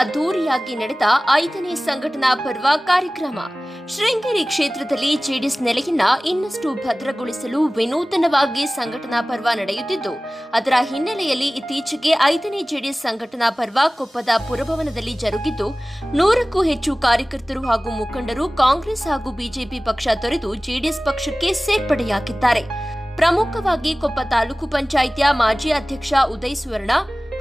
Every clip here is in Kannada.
ಅದ್ದೂರಿಯಾಗಿ ನಡೆದ 5ನೇ ಸಂಘಟನಾ ಪರ್ವ ಕಾರ್ಯಕ್ರಮ. ಶೃಂಗೇರಿ ಕ್ಷೇತ್ರದಲ್ಲಿ ಜೆಡಿಎಸ್ ನೆಲೆಯನ್ನ ಇನ್ನಷ್ಟು ಭದ್ರಗೊಳಿಸಲು ವಿನೂತನವಾಗಿ ಸಂಘಟನಾ ಪರ್ವ ನಡೆಯುತ್ತಿದ್ದು, ಅದರ ಹಿನ್ನೆಲೆಯಲ್ಲಿ ಇತ್ತೀಚೆಗೆ 5ನೇ ಜೆಡಿಎಸ್ ಸಂಘಟನಾ ಪರ್ವ ಕೊಪ್ಪದ ಪುರಭವನದಲ್ಲಿ ಜರುಗಿದ್ದು, 100ಕ್ಕೂ ಹೆಚ್ಚು ಕಾರ್ಯಕರ್ತರು ಹಾಗೂ ಮುಖಂಡರು ಕಾಂಗ್ರೆಸ್ ಹಾಗೂ ಬಿಜೆಪಿ ಪಕ್ಷ ತೊರೆದು ಜೆಡಿಎಸ್ ಪಕ್ಷಕ್ಕೆ ಸೇರ್ಪಡೆಯಾಗಿದ್ದಾರೆ. ಪ್ರಮುಖವಾಗಿ ಕೊಪ್ಪ ತಾಲೂಕು ಪಂಚಾಯಿತಿಯ ಮಾಜಿ ಅಧ್ಯಕ್ಷ ಉದಯ್ ಸುವರ್ಣ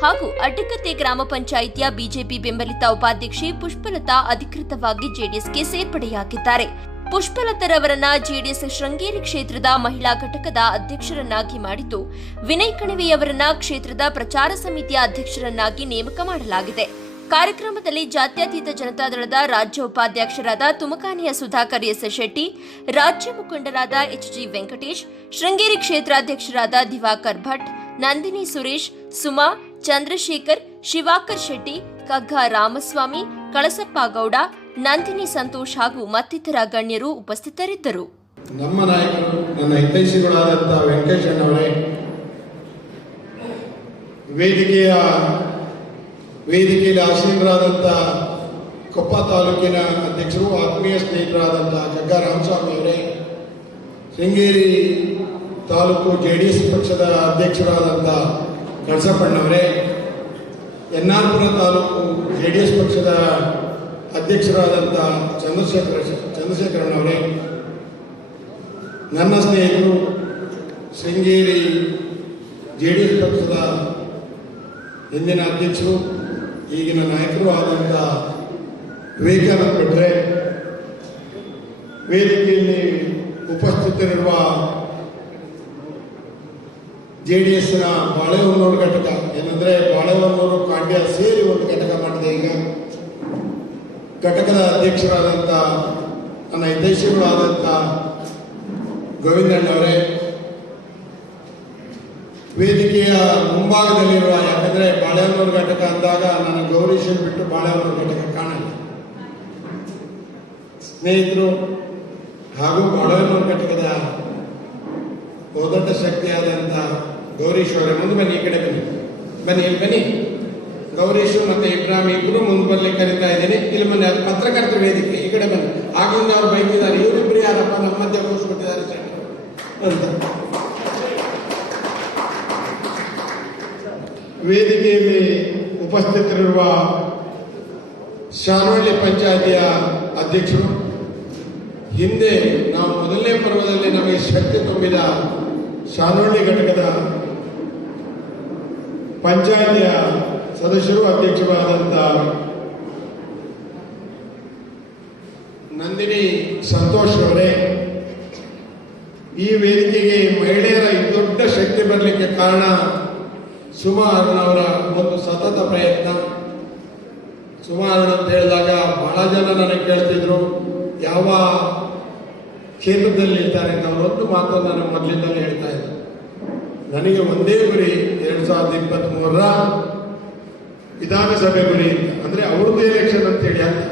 ಹಾಗೂ ಅಡ್ಡಗದ್ದೆ ಗ್ರಾಮ ಪಂಚಾಯಿತಿಯ ಬಿಜೆಪಿ ಬೆಂಬಲಿತ ಉಪಾಧ್ಯಕ್ಷೆ ಪುಷ್ಪಲತಾ ಅಧಿಕೃತವಾಗಿ ಜೆಡಿಎಸ್ಗೆ ಸೇರ್ಪಡೆಯಾಗಿದ್ದಾರೆ. ಪುಷ್ಪಲತಾರವರನ್ನ ಜೆಡಿಎಸ್ ಶೃಂಗೇರಿ ಕ್ಷೇತ್ರದ ಮಹಿಳಾ ಘಟಕದ ಅಧ್ಯಕ್ಷರನ್ನಾಗಿ ಮಾಡಿದ್ದು, ವಿನಯ್ ಕಣಿವೆಯವರನ್ನ ಕ್ಷೇತ್ರದ ಪ್ರಚಾರ ಸಮಿತಿಯ ಅಧ್ಯಕ್ಷರನ್ನಾಗಿ ನೇಮಕ ಮಾಡಲಾಗಿದೆ. ಕಾರ್ಯಕ್ರಮದಲ್ಲಿ ಜಾತ್ಯತೀತ ಜನತಾದಳದ ರಾಜ್ಯ ಉಪಾಧ್ಯಕ್ಷರಾದ ತುಮಕಾನೆಯ ಸುಧಾಕರ್ ಎಸ್ ಶೆಟ್ಟಿ, ರಾಜ್ಯ ಮುಖಂಡರಾದ ಎಚ್ಜಿ ವೆಂಕಟೇಶ್, ಶೃಂಗೇರಿ ಕ್ಷೇತ್ರಾಧ್ಯಕ್ಷರಾದ ದಿವಾಕರ್ ಭಟ್, ನಂದಿನಿ ಸುರೇಶ್, ಸುಮಾ, ಚಂದ್ರಶೇಖರ್, ಶಿವಾಕರ್ ಶೆಟ್ಟಿ, ಕಗ್ಗ ರಾಮಸ್ವಾಮಿ, ಕಳಸಪ್ಪ ಗೌಡ, ನಂದಿನಿ ಸಂತೋಷ್ ಹಾಗೂ ಮತ್ತಿತರ ಗಣ್ಯರು ಉಪಸ್ಥಿತರಿದ್ದರು. ನಮ್ಮ ನಾಯಕರು ನನ್ನ ಹಿತೈಷಿಗಳಾದಂಥ ವೆಂಕಟೇಶ್ ಅಣ್ಣವರೇ, ವೇದಿಕೆಯಲ್ಲಿ ಆಸೀನರಾದಂಥ ಕೊಪ್ಪ ತಾಲೂಕಿನ ಅಧ್ಯಕ್ಷರು, ಆತ್ಮೀಯ ಸ್ನೇಹಿತರಾದಂಥ ಕಗ್ಗ ರಾಮಸ್ವಾಮಿ ಅವರೇ, ಶೃಂಗೇರಿ ತಾಲೂಕು ಜೆಡಿಎಸ್ ಪಕ್ಷದ ಅಧ್ಯಕ್ಷರಾದಂಥ ಕಳಸಪ್ಪಣ್ಣವರೇ, ಎನ್ನಾರ್ಪುರ ತಾಲೂಕು ಜೆಡಿಎಸ್ ಪಕ್ಷದ ಅಧ್ಯಕ್ಷರಾದಂಥ ಚಂದ್ರಶೇಖರಣ್ಣವರೇ, ನನ್ನ ಸ್ನೇಹಿತರು ಶೃಂಗೇರಿ ಜೆಡಿಎಸ್ ಪಕ್ಷದ ಹಿಂದಿನ ಅಧ್ಯಕ್ಷರು, ಈಗಿನ ನಾಯಕರು ಆದಂಥ ವಿವೇಕಾನಂದ ಭಟ್ರೆ, ವೇದಿಕೆಯಲ್ಲಿ ಉಪಸ್ಥಿತರಿರುವ ಜೆಡಿಎಸ್ನ ಬಾಳೆಹೊನ್ನೂರು ಘಟಕ, ಏನಂದರೆ ಬಾಳೆಹೊನ್ನೂರು ಕಾಂಡ್ಯ ಸೇರಿ ಒಂದು ಘಟಕ ಮಾಡಿದೆ. ಈಗ ಘಟಕದ ಅಧ್ಯಕ್ಷರಾದಂಥ ನನ್ನ ಹಿತೈಷಿಗಳಾದಂಥ ಗೋವಿಂದಣ್ಣವರೇ, ವೇದಿಕೆಯ ಮುಂಭಾಗದಲ್ಲಿರುವ, ಯಾಕಂದರೆ ಬಾಳೆಹೊನ್ನೂರು ಘಟಕ ಅಂದಾಗ ನನ್ನ ಗೌರೀಶನ್ ಬಿಟ್ಟು ಬಾಳೆಹೊನ್ನೂರು ಘಟಕ ಕಾಣಲ್ಲ, ಸ್ನೇಹಿತರು ಹಾಗೂ ಬಾಳೆಹೊನ್ನೂರು ಘಟಕದ ಬಹುದೊಡ್ಡ ಶಕ್ತಿಯಾದಂಥ ಗೌರೀಶ್ ಅವರೇ, ಮುಂದೆ ಬನ್ನಿ, ಈ ಕಡೆ ಬನ್ನಿ. ಗೌರೀಶು ಮತ್ತು ಇಬ್ರಾಹಿಂ ಇಬ್ಬರು ಮುಂದೆ ಬರಲಿ ಕರೀತಾ ಇದ್ದೀನಿ. ಇಲ್ಲಿ ಬನ್ನಿ, ಅದು ಪತ್ರಕರ್ತರ ವೇದಿಕೆ, ಈ ಕಡೆ ಬನ್ನಿ. ಆಗಿಂದ ಅವ್ರು ಬೈತಿದ್ದಾರೆ, ಇವರಿಬ್ಬರು ಯಾರಪ್ಪ ನಮ್ಮ ಮಧ್ಯೆ ಕೂರಿಸ್ಬಿಟ್ಟಿದ್ದಾರೆ ಅಂತ. ವೇದಿಕೆಯಲ್ಲಿ ಉಪಸ್ಥಿತರಿರುವ ಶಾನವಳ್ಳಿ ಪಂಚಾಯಿತಿಯ ಅಧ್ಯಕ್ಷರು, ಹಿಂದೆ ನಾವು ಮೊದಲನೇ ಪರ್ವದಲ್ಲಿ ನಮಗೆ ಶಕ್ತಿ ತುಂಬಿದ ಶಾನವಳ್ಳಿ ಘಟಕದ ಪಂಚಾಯಿತಿಯ ಸದಸ್ಯರು, ಅಧ್ಯಕ್ಷರು ಆದಂಥ ನಂದಿನಿ ಸಂತೋಷ್ ಅವರೇ, ಈ ವೇದಿಕೆಗೆ ಮಹಿಳೆಯರ ದೊಡ್ಡ ಶಕ್ತಿ ಬರಲಿಕ್ಕೆ ಕಾರಣ ಸುಮಾರನವರ ಒಂದು ಸತತ ಪ್ರಯತ್ನ. ಸುಮಾರನ್ ಅಂತ ಹೇಳಿದಾಗ ಬಹಳ ಜನ ನನಗೆ ಕೇಳ್ತಿದ್ರು, ಯಾವ ಕ್ಷೇತ್ರದಲ್ಲಿ ಇರ್ತಾರೆ ಅಂತ. ಅವರೊಂದು ಮಾತನ್ನು ನಾನು ಮೊದಲಿಂದಲೇ ಹೇಳ್ತಾ ಇದ್ದೆ, ನನಗೆ ಒಂದೇ ಗುರಿ 2023ರ ವಿಧಾನಸಭೆ ಗುರಿ, ಅಂದರೆ ಅವ್ರದ್ದು ಎಲೆಕ್ಷನ್ ಅಂತೇಳಿ ಅಂತ.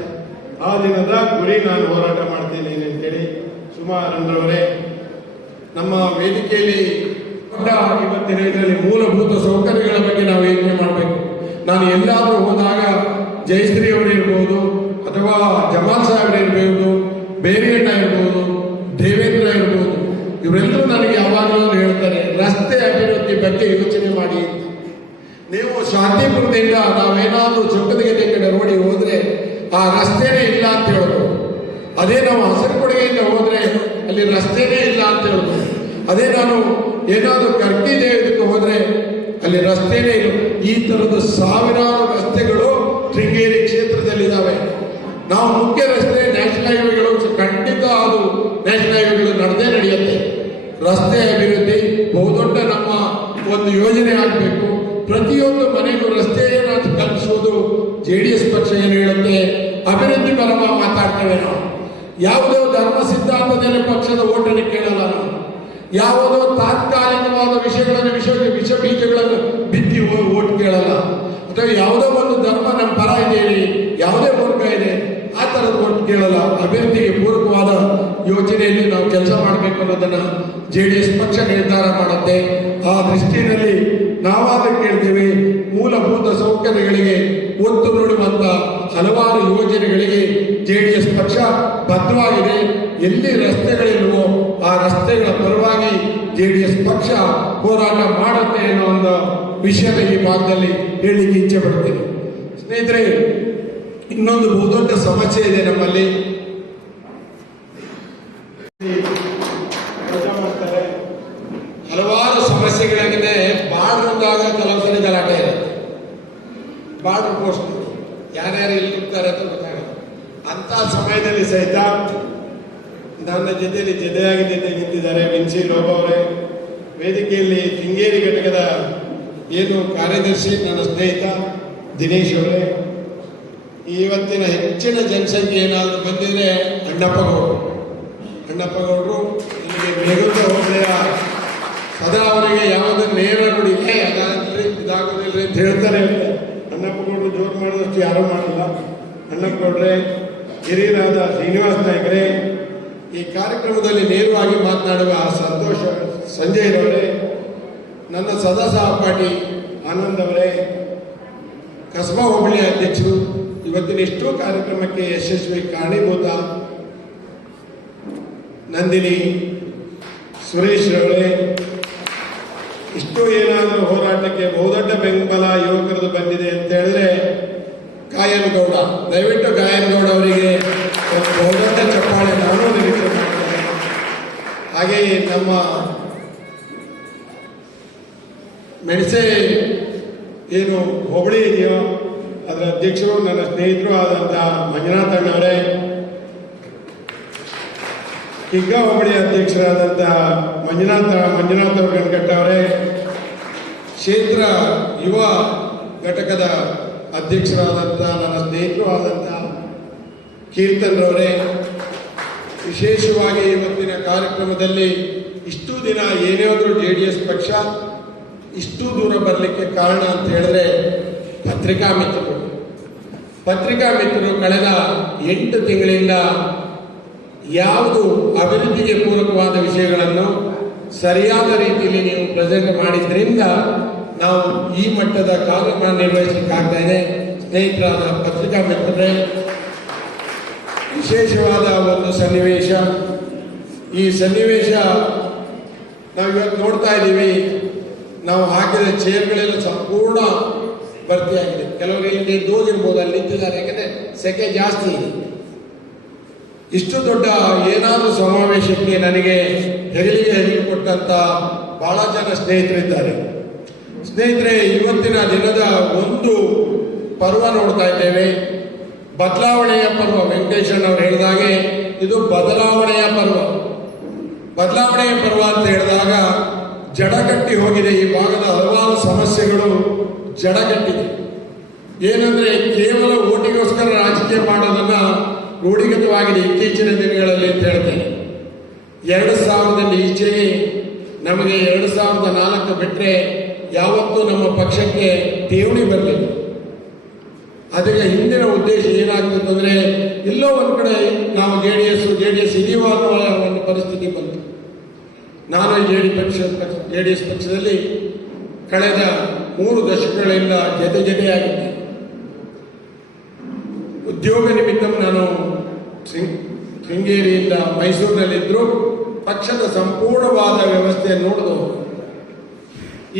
ಆ ದಿನದ ಗುರಿ ನಾನು ಹೋರಾಟ ಮಾಡ್ತೀನಿ ಅಂತೇಳಿ ಸುಮಾರನ್ರವರೇ, ನಮ್ಮ ವೇದಿಕೆಯಲ್ಲಿ ಇವತ್ತಿನ ಇದರಲ್ಲಿ ಮೂಲಭೂತ ಸೌಕರ್ಯಗಳ ಬಗ್ಗೆ ನಾವು ಯೋಚನೆ ಮಾಡಬೇಕು. ನಾನು ಎಲ್ಲಾದರೂ ಹೋದಾಗ ಜಯಶ್ರೀ ಅವರು ಇರ್ಬೋದು, ಅಥವಾ ಜಮಾಲ್ ಸಾಹೇಬ್ರು ಇರ್ಬೋದು, ಬೇರಿಯಣ್ಣ ಇರ್ಬೋದು, ದೇವೇಂದ್ರ ಇರ್ಬೋದು, ಇವರೆಲ್ಲರೂ ನನಗೆ ಯಾವಾಗಲೂ ಹೇಳ್ತಾರೆ, ರಸ್ತೆ ಅಭಿವೃದ್ಧಿ ಬಗ್ಗೆ ಯೋಚನೆ ಮಾಡಿ ಅಂತ. ನೀವು ಶಾಂತಿಪುರದಿಂದ ನಾವೇನಾದರೂ ಚೊಕ್ಕದಗೆರೆ ಕಡೆ ರೋಡಿಗೆ ಹೋದ್ರೆ ಆ ರಸ್ತೆನೇ ಇಲ್ಲ ಅಂತ ಹೇಳೋದು. ಅದೇ ನಾವು ಹಸರಕೊಡುಗೆಯಿಂದ ಹೋದ್ರೆ ಅಲ್ಲಿ ರಸ್ತೆನೇ ಇಲ್ಲ ಅಂತ ಹೇಳೋದು. ಅದೇ ನಾನು ಏನಾದರೂ ಕರ್ಕಿ ದೇವಕ್ಕೆ ಹೋದ್ರೆ ಅಲ್ಲಿ ರಸ್ತೆನೇ ಇಲ್ಲ. ಈ ತರದ ಸಾವಿರಾರು ರಸ್ತೆಗಳು ಶೃಂಗೇರಿ ಕ್ಷೇತ್ರದಲ್ಲಿದ್ದಾವೆ. ನಾವು ಮುಖ್ಯ ರಸ್ತೆ, ನ್ಯಾಷನಲ್ ಹೈವೇಗಳು ಖಂಡಿತ ಅದು ನ್ಯಾಷನಲ್ ಹೈವೇಗಳು ನಡೆಯುತ್ತೆ. ರಸ್ತೆ ಅಭಿವೃದ್ಧಿ ಬಹುದೊಡ್ಡ ನಮ್ಮ ಒಂದು ಯೋಜನೆ ಆಗಬೇಕು. ಪ್ರತಿಯೊಂದು ಮನೆಗೂ ರಸ್ತೆಯನ್ನು ಕಲ್ಪಿಸುವುದು ಜೆಡಿಎಸ್ ಪಕ್ಷ ಏನು ಹೇಳುತ್ತೆ, ಅಭಿವೃದ್ಧಿ ಪರವಾಗಿ ಮಾತಾಡ್ತೇವೆ ನಾವು. ಯಾವುದೋ ಧರ್ಮ ಸಿದ್ಧಾಂತದಲ್ಲಿ ಪಕ್ಷದ ಓಟನ್ನು ಕೇಳಲ್ಲ ನಾವು. ಯಾವುದೋ ತಾತ್ಕಾಲಿಕವಾದ ವಿಷಯಗಳನ್ನು ವಿಷ ಬೀಜಗಳನ್ನು ಬಿತ್ತಿ ಓಟ್ ಕೇಳಲ್ಲ. ಅಥವಾ ಯಾವುದೋ ಒಂದು ಧರ್ಮ ನಮ್ಮ ಪರ ಇದೆ, ಯಾವುದೇ ವರ್ಗ ಇದೆ, ಆ ಥರದ ಓಟ್ ಕೇಳಲ್ಲ. ಅಭಿವೃದ್ಧಿಗೆ ಪೂರಕವಾದ ಯೋಜನೆಯಲ್ಲಿ ನಾವು ಕೆಲಸ ಮಾಡಬೇಕು ಅನ್ನೋದನ್ನ ಜೆಡಿಎಸ್ ಪಕ್ಷ ನಿರ್ಧಾರ ಮಾಡುತ್ತೆ. ಆ ದೃಷ್ಟಿಯಲ್ಲಿ ನಾವಾದರೂ ಕೇಳ್ತೇವೆ, ಮೂಲಭೂತ ಸೌಕರ್ಯಗಳಿಗೆ ಒತ್ತು ನೀಡುವಂತ ಬದ್ಧವಾಗಿದೆ. ಎಲ್ಲಿ ರಸ್ತೆಗಳಿಲ್ವೋ ಆ ರಸ್ತೆಗಳ ಪರವಾಗಿ JDS ಪಕ್ಷ ಹೋರಾಟ ಮಾಡುತ್ತೆ ಅನ್ನೋ ಒಂದು ವಿಷಯದ ಈ ಭಾಗದಲ್ಲಿ ಹೇಳಲಿಕ್ಕೆ ಇಚ್ಛೆ ಪಡ್ತೀನಿ. ಸ್ನೇಹಿತರೆ, ಇನ್ನೊಂದು ಬಹುದೊಡ್ಡ ಸಮಸ್ಯೆ ಇದೆ ನಮ್ಮಲ್ಲಿ. ಹಲವಾರು ಸಮಸ್ಯೆಗಳಾಗಿದೆ. ಬಾರ್ಡರ್ ಅಂದಾಗ ಕೆಲವು ಸರಿ ಗಲಾಟೆ ಇರುತ್ತೆ. ಬಾರ್ಡರ್ ಪೋಸ್ಟ್ ಯಾರ್ಯಾರು ಎಲ್ಲಿ ಇರ್ತಾರೆ ಅಂತ ಗೊತ್ತಾಗಲ್ಲ. ಅಂತ ಸಮಯದಲ್ಲಿ ಸಹಿತ ನನ್ನ ಜೊತೆಯಲ್ಲಿ ಜೊತೆಯಾಗಿ ನಿಂತಿದ್ದಾರೆ ವಿನ್ಸಿ ಲೋಬ ಅವರೇ. ವೇದಿಕೆಯಲ್ಲಿ ಶೃಂಗೇರಿ ಘಟಕದ ಏನು ಕಾರ್ಯದರ್ಶಿ ನನ್ನ ಸ್ನೇಹಿತ ದಿನೇಶ್ ಅವರೇ. ಇವತ್ತಿನ ಹೆಚ್ಚಿನ ಜನಸಂಖ್ಯೆ ಏನಾದರೂ ಬಂದಿದ್ರೆ ಅಣ್ಣಪ್ಪ ಗೌಡರು ಇಲ್ಲಿಗೆ ಮೇಘದ ಹೋಬಳಿಯ ಸದಾ ಅವರಿಗೆ ಯಾವುದೋ ನೇರ ನುಡಿ ಇದಾಗೋದಿಲ್ಲ ಅಂತ ಹೇಳ್ತಾರೆ. ಅಣ್ಣಪ್ಪ ಗೌಡರು ಜೋರು ಮಾಡಿದಷ್ಟು ಯಾರೂ ಮಾಡಲ್ಲ. ಅಣ್ಣಪ್ಪ ಗೌಡ್ರೆ, ಹಿರಿಯರಾದ ಶ್ರೀನಿವಾಸ ನಾಯ್ಕರೇ, ಈ ಕಾರ್ಯಕ್ರಮದಲ್ಲಿ ನೇರವಾಗಿ ಮಾತನಾಡುವ ಸಂತೋಷ ಸಂಜಯ್ ಅವರೇ, ನನ್ನ ಸದಾ ಸಹಪಾಠಿ ಆನಂದ್ ಅವರೇ, ಕಸಬಾ ಹೋಬಳಿಯ ಅಧ್ಯಕ್ಷರು, ಇವತ್ತಿನ ಇಷ್ಟು ಕಾರ್ಯಕ್ರಮಕ್ಕೆ ಯಶಸ್ವಿ ಕಾರಣೀಭೂತ ನಂದಿನಿ ಸುರೇಶ್ ಅವರೇ, ಇಷ್ಟು ಏನಾದರೂ ಹೋರಾಟಕ್ಕೆ ಬಹುದೊಡ್ಡ ಬೆಂಬಲ ಯುವಕರದು ಬಂದಿದೆ ಅಂತ ಹೇಳಿದ್ರೆ ಗಾಯನ್ ಗೌಡ, ದಯವಿಟ್ಟು ಗಾಯನ್ ಗೌಡ ಅವರಿಗೆ ಬಹುದೊಡ್ಡ ಚಪ್ಪಾಳೆ ನಾನು ನಿರೀಕ್ಷೆ ಮಾಡ್ತೇನೆ. ಹಾಗೆಯೇ ನಮ್ಮ ಮೆಣಸೆ ಏನು ಹೋಬಳಿ ಇದೆಯೋ ಅದರ ಅಧ್ಯಕ್ಷರು ನನ್ನ ಸ್ನೇಹಿತರು ಆದಂಥ ಮಂಜುನಾಥ್ ಅಣ್ಣವರೇ, ಕಿಗ್ಗ ಹೋಬಳಿ ಅಧ್ಯಕ್ಷರಾದಂಥ ಮಂಜುನಾಥ್ ಅವರು ಗಣಕಟ್ಟ ಅವರೇ, ಕ್ಷೇತ್ರ ಯುವ ಘಟಕದ ಅಧ್ಯಕ್ಷರಾದಂಥ ನನ್ನ ಸ್ನೇಹಿತರು ಆದಂಥ ಕೀರ್ತನ್ ರವರೇ, ವಿಶೇಷವಾಗಿ ಇವತ್ತಿನ ಕಾರ್ಯಕ್ರಮದಲ್ಲಿ ಇಷ್ಟು ದಿನ ಏನೇ ಆದರೂ JDS ಪಕ್ಷ ಇಷ್ಟು ದೂರ ಬರಲಿಕ್ಕೆ ಕಾರಣ ಅಂತ ಹೇಳಿದ್ರೆ ಪತ್ರಿಕಾ ಮಿತ್ರರು ಕಳೆದ 8 ತಿಂಗಳಿಂದ ಯಾವುದು ಅಭಿವೃದ್ಧಿಗೆ ಪೂರಕವಾದ ವಿಷಯಗಳನ್ನು ಸರಿಯಾದ ರೀತಿಯಲ್ಲಿ ನೀವು ಪ್ರೆಸೆಂಟ್ ಮಾಡಿದ್ರಿಂದ ನಾವು ಈ ಮಟ್ಟದ ಕಾರ್ಯಕ್ರಮ ನಿರ್ವಹಿಸಲಿಕ್ಕಾಗ್ತಾ ಇದೆ. ಸ್ನೇಹಿತರಾದ ಪತ್ರಿಕಾ ಮಿತ್ರರೇ, ವಿಶೇಷವಾದ ಒಂದು ಸನ್ನಿವೇಶ. ಈ ಸನ್ನಿವೇಶ ನಾವು ಇವತ್ತು ನೋಡ್ತಾ ಇದ್ದೀವಿ. ನಾವು ಹಾಕಿದ ಚೇರ್ಗಳೆಲ್ಲ ಸಂಪೂರ್ಣ ಭರ್ತಿಯಾಗಿದೆ. ಕೆಲವರು ಇಲ್ಲಿ ಹೋಗಿರ್ಬೋದು, ಅಲ್ಲಿ ನಿಂತಿದ್ದಾರೆ, ಯಾಕಂದ್ರೆ ಸೆಕೆ ಜಾಸ್ತಿ ಇದೆ. ಇಷ್ಟು ದೊಡ್ಡ ಏನಾದರೂ ಸಮಾವೇಶಕ್ಕೆ ನನಗೆ ಹೆಗಲಿಗೆ ಕೊಟ್ಟಂತ ಬಹಳ ಜನ ಸ್ನೇಹಿತರಿದ್ದಾರೆ. ಸ್ನೇಹಿತರೆ, ಇವತ್ತಿನ ದಿನದ ಒಂದು ಪರ್ವ ನೋಡ್ತಾ ಇದ್ದೇವೆ, ಬದಲಾವಣೆಯ ಪರ್ವ. ವೆಂಕಟೇಶನ್ ಅವರು ಹೇಳಿದಾಗೆ ಇದು ಬದಲಾವಣೆಯ ಪರ್ವ. ಬದಲಾವಣೆಯ ಪರ್ವ ಅಂತ ಹೇಳಿದಾಗ ಜಡಗಟ್ಟಿ ಹೋಗಿದೆ. ಈ ಭಾಗದ ಹಲವಾರು ಸಮಸ್ಯೆಗಳು ಜಡಗಟ್ಟಿದೆ. ಏನಂದ್ರೆ ಕೇವಲ ಓಟಿಗೋಸ್ಕರ ರಾಜಕೀಯ ಮಾಡೋದನ್ನ ರೂಢಿಗತವಾಗಿದೆ ಇತ್ತೀಚಿನ ದಿನಗಳಲ್ಲಿ ಅಂತ ಹೇಳ್ತೇನೆ. 2000ರಲ್ಲಿ ಈಚೆಗೆ ನಮಗೆ 2004 ಬಿಟ್ಟರೆ ಯಾವತ್ತೂ ನಮ್ಮ ಪಕ್ಷಕ್ಕೆ ಠೇವಣಿ ಬರಲಿಲ್ಲ. ಅದಕ್ಕೆ ಹಿಂದಿನ ಉದ್ದೇಶ ಏನಾಗ್ತಿತ್ತು ಅಂದ್ರೆ ಎಲ್ಲೋ ಒಂದು ಕಡೆ ನಾವು JDS ಇದೀವಾಗ ಒಂದು ಪರಿಸ್ಥಿತಿ ಬಂತು. ನಾನು JDS ಪಕ್ಷದಲ್ಲಿ ಕಳೆದ 3 ದಶಕಗಳಿಂದ ಜೊತೆಯಾಗಿದ್ದೆ. ಉದ್ಯೋಗ ನಿಮಿತ್ತ ನಾನು ಶೃಂಗೇರಿಯಿಂದ ಮೈಸೂರಿನಲ್ಲಿದ್ದರೂ ಪಕ್ಷದ ಸಂಪೂರ್ಣವಾದ ವ್ಯವಸ್ಥೆಯನ್ನು ನೋಡಿದವರು.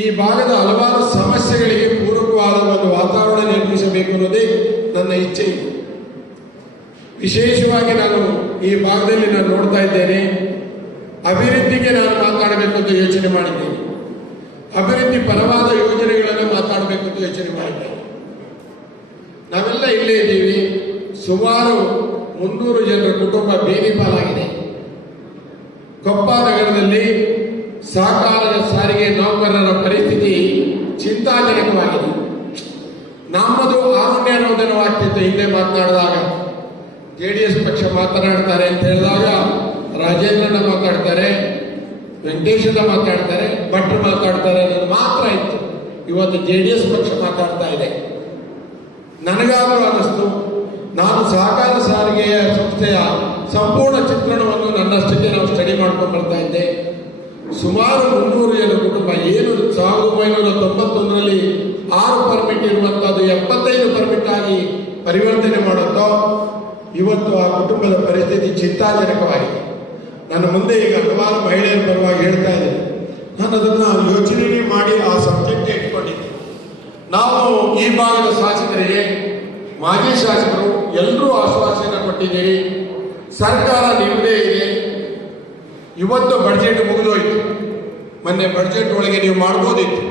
ಈ ಭಾಗದ ಹಲವಾರು ಸಮಸ್ಯೆಗಳಿಗೆ ಪೂರಕವಾದ ಒಂದು ವಾತಾವರಣ ನಿರ್ಮಿಸಬೇಕು ಅನ್ನೋದೇ ನನ್ನ ಇಚ್ಛೆ. ವಿಶೇಷವಾಗಿ ನಾನು ಈ ಭಾಗದಲ್ಲಿ ನಾನು ನೋಡ್ತಾ ಇದ್ದೇನೆ, ಅಭಿವೃದ್ಧಿಗೆ ನಾನು ಮಾತಾಡಬೇಕು ಅಂತ ಯೋಚನೆ ಮಾಡಿದ್ದೇನೆ. ಅಭಿವೃದ್ಧಿ ಪರವಾದ ಯೋಜನೆಗಳನ್ನು ಮಾತಾಡಬೇಕು ಅಂತ ಯೋಚನೆ ಮಾಡಿದ್ದೇನೆ. ನಾವೆಲ್ಲ ಇಲ್ಲೇ ಇದ್ದೀವಿ. ಸುಮಾರು 300 ಜನರ ಕುಟುಂಬ ಬೀದಿ ಪಾಲಾಗಿದೆ. ಕೊಪ್ಪ ನಗರದಲ್ಲಿ ಸಹಕಾರದ ಸಾರಿಗೆ ನೌಕರರ ಪರಿಸ್ಥಿತಿ ಚಿಂತಾಜನಕವಾಗಿದೆ. ನಮ್ಮದು ಆರುಣ್ಯರೋಧನವಾಗ್ತಿತ್ತು. ಹಿಂದೆ ಮಾತನಾಡಿದಾಗ JDS ಪಕ್ಷ ಮಾತನಾಡ್ತಾರೆ ಅಂತ ಹೇಳಿದಾಗ ರಾಜೇಂದ್ರನ ಮಾತಾಡ್ತಾರೆ, ವೆಂಕಟೇಶನ ಮಾತಾಡ್ತಾರೆ, ಭಟ್ರು ಮಾತಾಡ್ತಾರೆ ಅನ್ನೋದು ಮಾತ್ರ ಇತ್ತು. ಇವತ್ತು JDS ಪಕ್ಷ ಮಾತಾಡ್ತಾ ಇದೆ. ನನಗಾದರೂ ಅನ್ನಿಸ್ತು, ನಾನು ಸಹಕಾರ ಸಾರಿಗೆಯ ಸಂಸ್ಥೆಯ ಸಂಪೂರ್ಣ ಚಿತ್ರಣವನ್ನು ನನ್ನಷ್ಟಕ್ಕೆ ನಾವು ಸ್ಟಡಿ ಮಾಡ್ಕೊಂಡು ಬರ್ತಾ ಇದ್ದೆ. ಸುಮಾರು 300 ಜನರ ಕುಟುಂಬ ಏನು 1991ರಲ್ಲಿ 6 ಪರ್ಮಿಟ್ ಇರುವಂತದ್ದು 75 ಪರ್ಮಿಟ್ ಆಗಿ ಪರಿವರ್ತನೆ ಮಾಡುತ್ತೋ, ಇವತ್ತು ಆ ಕುಟುಂಬ ಕುಟುಂಬದ ಪರಿಸ್ಥಿತಿ ಚಿಂತಾಜನಕವಾಗಿದೆ. ನನ್ನ ಮುಂದೆ ಈಗ ಹಲವಾರು ಮಹಿಳೆಯರ ಪರವಾಗಿ ಹೇಳ್ತಾ ಇದ್ದೇನೆ. ನಾನು ಅದನ್ನು ಯೋಚನೆ ಮಾಡಿ ಆ ಸಬ್ಜೆಕ್ಟ್ ಇಟ್ಕೊಂಡಿದ್ದೆ. ನಾವು ಈ ಭಾಗದ ಶಾಸಕರಿಗೆ, ಮಾಜಿ ಶಾಸಕರು ಎಲ್ಲರೂ ಆಶ್ವಾಸನೆ ಕೊಟ್ಟಿದ್ದೀರಿ. ಸರ್ಕಾರ ನಿಮ್ಮದೇ ಇದೆ. ಇವತ್ತು ಬಡ್ಜೆಟ್ ಮುಗಿದೋಯ್ತು. ಮೊನ್ನೆ ಬಡ್ಜೆಟ್ ಒಳಗೆ ನೀವು ಮಾಡ್ಬೋದಿತ್ತು.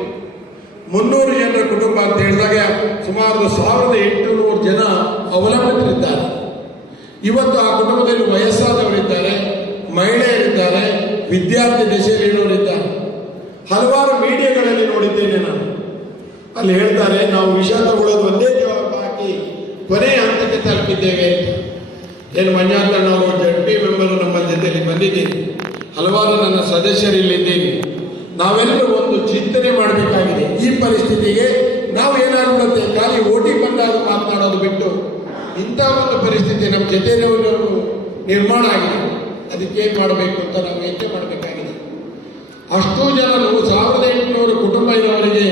300 ಜನರ ಕುಟುಂಬ ಅಂತ ಹೇಳಿದಾಗ ಸುಮಾರು 1800 ಜನ ಅವಲಂಬಿತರಿದ್ದಾರೆ. ಇವತ್ತು ಆ ಕುಟುಂಬದಲ್ಲಿ ವಯಸ್ಸಾದವರಿದ್ದಾರೆ, ಮಹಿಳೆಯರಿದ್ದಾರೆ, ವಿದ್ಯಾರ್ಥಿ ದಶೆಯಲ್ಲಿ ಇರೋರಿದ್ದಾರೆ. ಹಲವಾರು ಮೀಡಿಯಾಗಳಲ್ಲಿ ನೋಡಿದ್ದೇನೆ ನಾನು. ಅಲ್ಲಿ ಹೇಳ್ತಾರೆ ನಾವು ವಿಷ ತಗೊಳ್ಳೋದು ಒಂದೇ ಜವಾಬ್ ಹಾಕಿ ಕೊನೆಯ ಹಂತಕ್ಕೆ ತಲುಪಿದ್ದೇವೆ ಅಂತ. ಏನು ಮಂಜಾತಣ್ಣ ಅವರು ZP ಮೆಂಬರ್ ನಮ್ಮ ಜೊತೆಯಲ್ಲಿ ಬಂದಿದ್ದೀನಿ, ಹಲವಾರು ನನ್ನ ಸದಸ್ಯರು ಇಲ್ಲಿದ್ದೀನಿ. ನಾವೆಲ್ಲರೂ ಒಂದು ಚಿಂತನೆ ಮಾಡಬೇಕಾಗಿದೆ. ಈ ಪರಿಸ್ಥಿತಿಗೆ ನಾವು ಏನಾಗುತ್ತೆ, ಖಾಲಿ ಓಟಿಗೆ ಬಂದಾಗ ಮಾತನಾಡೋದು ಬಿಟ್ಟು ಇಂಥ ಒಂದು ಪರಿಸ್ಥಿತಿ ನಮ್ಮ ಜೊತೆಯವರು ನಿರ್ಮಾಣ ಆಗಿದೆ. ಅದಕ್ಕೇನು ಮಾಡಬೇಕು ಅಂತ ನಾವು ಯೋಚನೆ ಮಾಡಬೇಕಾಗಿದೆ. ಅಷ್ಟೂ ಜನರು 1800 ಕುಟುಂಬ ಇರೋವರಿಗೆ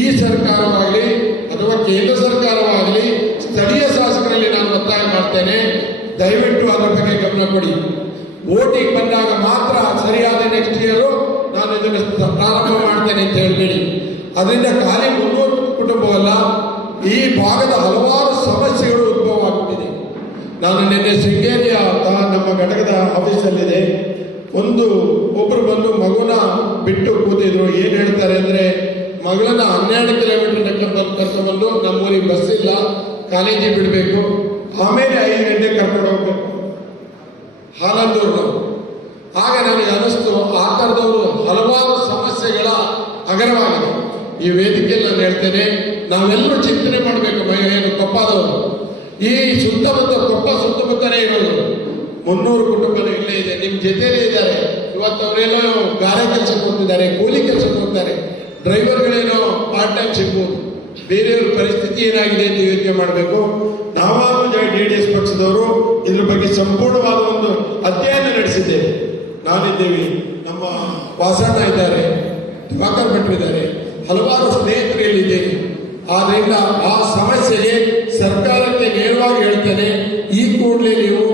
ಈ ಸರ್ಕಾರವಾಗಲಿ ಅಥವಾ ಕೇಂದ್ರ ಸರ್ಕಾರವಾಗಲಿ ಸ್ಥಳೀಯ ಶಾಸಕರಲ್ಲಿ ನಾನು ಒತ್ತಾಯ ಮಾಡ್ತೇನೆ, ದಯವಿಟ್ಟು ಅದರ ಬಗ್ಗೆ ಗಮನ ಕೊಡಿ. ಓಟಿಗೆ ಬಂದಾಗ ಮಾತ್ರ ಸರಿಯಾದ ನೆಕ್ಸ್ಟ್ ಇಯರು ನಾನು ಇದನ್ನು ಪ್ರಾರಂಭ ಮಾಡ್ತೇನೆ ಅಂತ ಹೇಳಬೇಡಿ. ಅದರಿಂದ ಖಾಲಿ 300 ಕುಟುಂಬವಲ್ಲ, ಈ ಭಾಗದ ಹಲವಾರು ಸಮಸ್ಯೆಗಳು ಉದ್ಭವ ಆಗ್ಬಿಟ್ಟಿದೆ. ನಾನು ನಿನ್ನೆ ಶೃಂಗೇರಿಯ ನಮ್ಮ ಘಟಕದ ಆಫೀಸಲ್ಲಿದೆ. ಒಬ್ಬರು ಬಂದು ಮಗುನ ಬಿಟ್ಟು ಕೂತಿದ್ರು. ಏನು ಹೇಳ್ತಾರೆ ಅಂದರೆ, ಮಗಳನ್ನ 12 ಕಿಲೋಮೀಟರ್ ಕರ್ಕೊಂಡ್ಬಂದು ನಮ್ಮೂರಿಗೆ ಬಸ್ ಇಲ್ಲ, ಕಾಲೇಜಿಗೆ ಬಿಡಬೇಕು, ಆಮೇಲೆ 5 ಗಂಟೆಗೆ ಕರ್ಕೊಂಡು ಹೋಗ್ಬೇಕು, ಹಾಲಂದೂರು. ಆಗ ನನಗೆ ಅನಿಸ್ತು, ಆ ಥರದವರು ಹಲವಾರು ಸಮಸ್ಯೆಗಳ ಅಗರವಾಗಿದೆ. ಈ ವೇದಿಕೆಯಲ್ಲಿ ನಾನು ಹೇಳ್ತೇನೆ, ನಾವೆಲ್ಲರೂ ಚಿಂತನೆ ಮಾಡಬೇಕು. ಏನು ಕೊಪ್ಪದವರು ಈ ಸುತ್ತಮುತ್ತ ಕೊಪ್ಪ ಸುತ್ತಮುತ್ತನೇ ಇರೋದು 300 ಕುಟುಂಬನೂ ಇಲ್ಲೇ ಇದೆ, ನಿಮ್ಮ ಜೊತೆಲೇ ಇದ್ದಾರೆ. ಇವತ್ತು ಅವರೆಲ್ಲೋ ಗಾರೆ ಕೆಲಸಕ್ಕೆ ಹೋಗ್ತಿದ್ದಾರೆ, ಕೂಲಿ ಕೆಲಸಕ್ಕೆ ಹೋಗ್ತಾರೆ, ಡ್ರೈವರ್ಗಳೇನೋ ಪಾರ್ಟ್ ಟೈಮ್ ಸಿಗ್ಬೋದು. ಬೇರೆಯವ್ರ ಪರಿಸ್ಥಿತಿ ಏನಾಗಿದೆ ಅಂತ ಯೋಚನೆ ಮಾಡಬೇಕು. ನಾವಾದರೂ JDS ಪಕ್ಷದವರು ಇದ್ರ ಬಗ್ಗೆ ಸಂಪೂರ್ಣವಾದ ಒಂದು ಅಧ್ಯಯನ ನಡೆಸಿದ್ದೇವೆ. ನಾನಿದ್ದೇವೆ, ನಮ್ಮ ವಾಸಣ್ಣ ಇದ್ದಾರೆ, ದಿವಾಕರ್ ಭಟ್ರು ಇದ್ದಾರೆ, ಹಲವಾರು ಸ್ನೇಹಿತರು ಇಲ್ಲಿದ್ದೇವೆ. ಆದ್ದರಿಂದ ಆ ಸಮಸ್ಯೆಗೆ ಸರ್ಕಾರಕ್ಕೆ ನೇರವಾಗಿ ಹೇಳ್ತೇನೆ, ಈ ಕೂಡಲೇ ನೀವು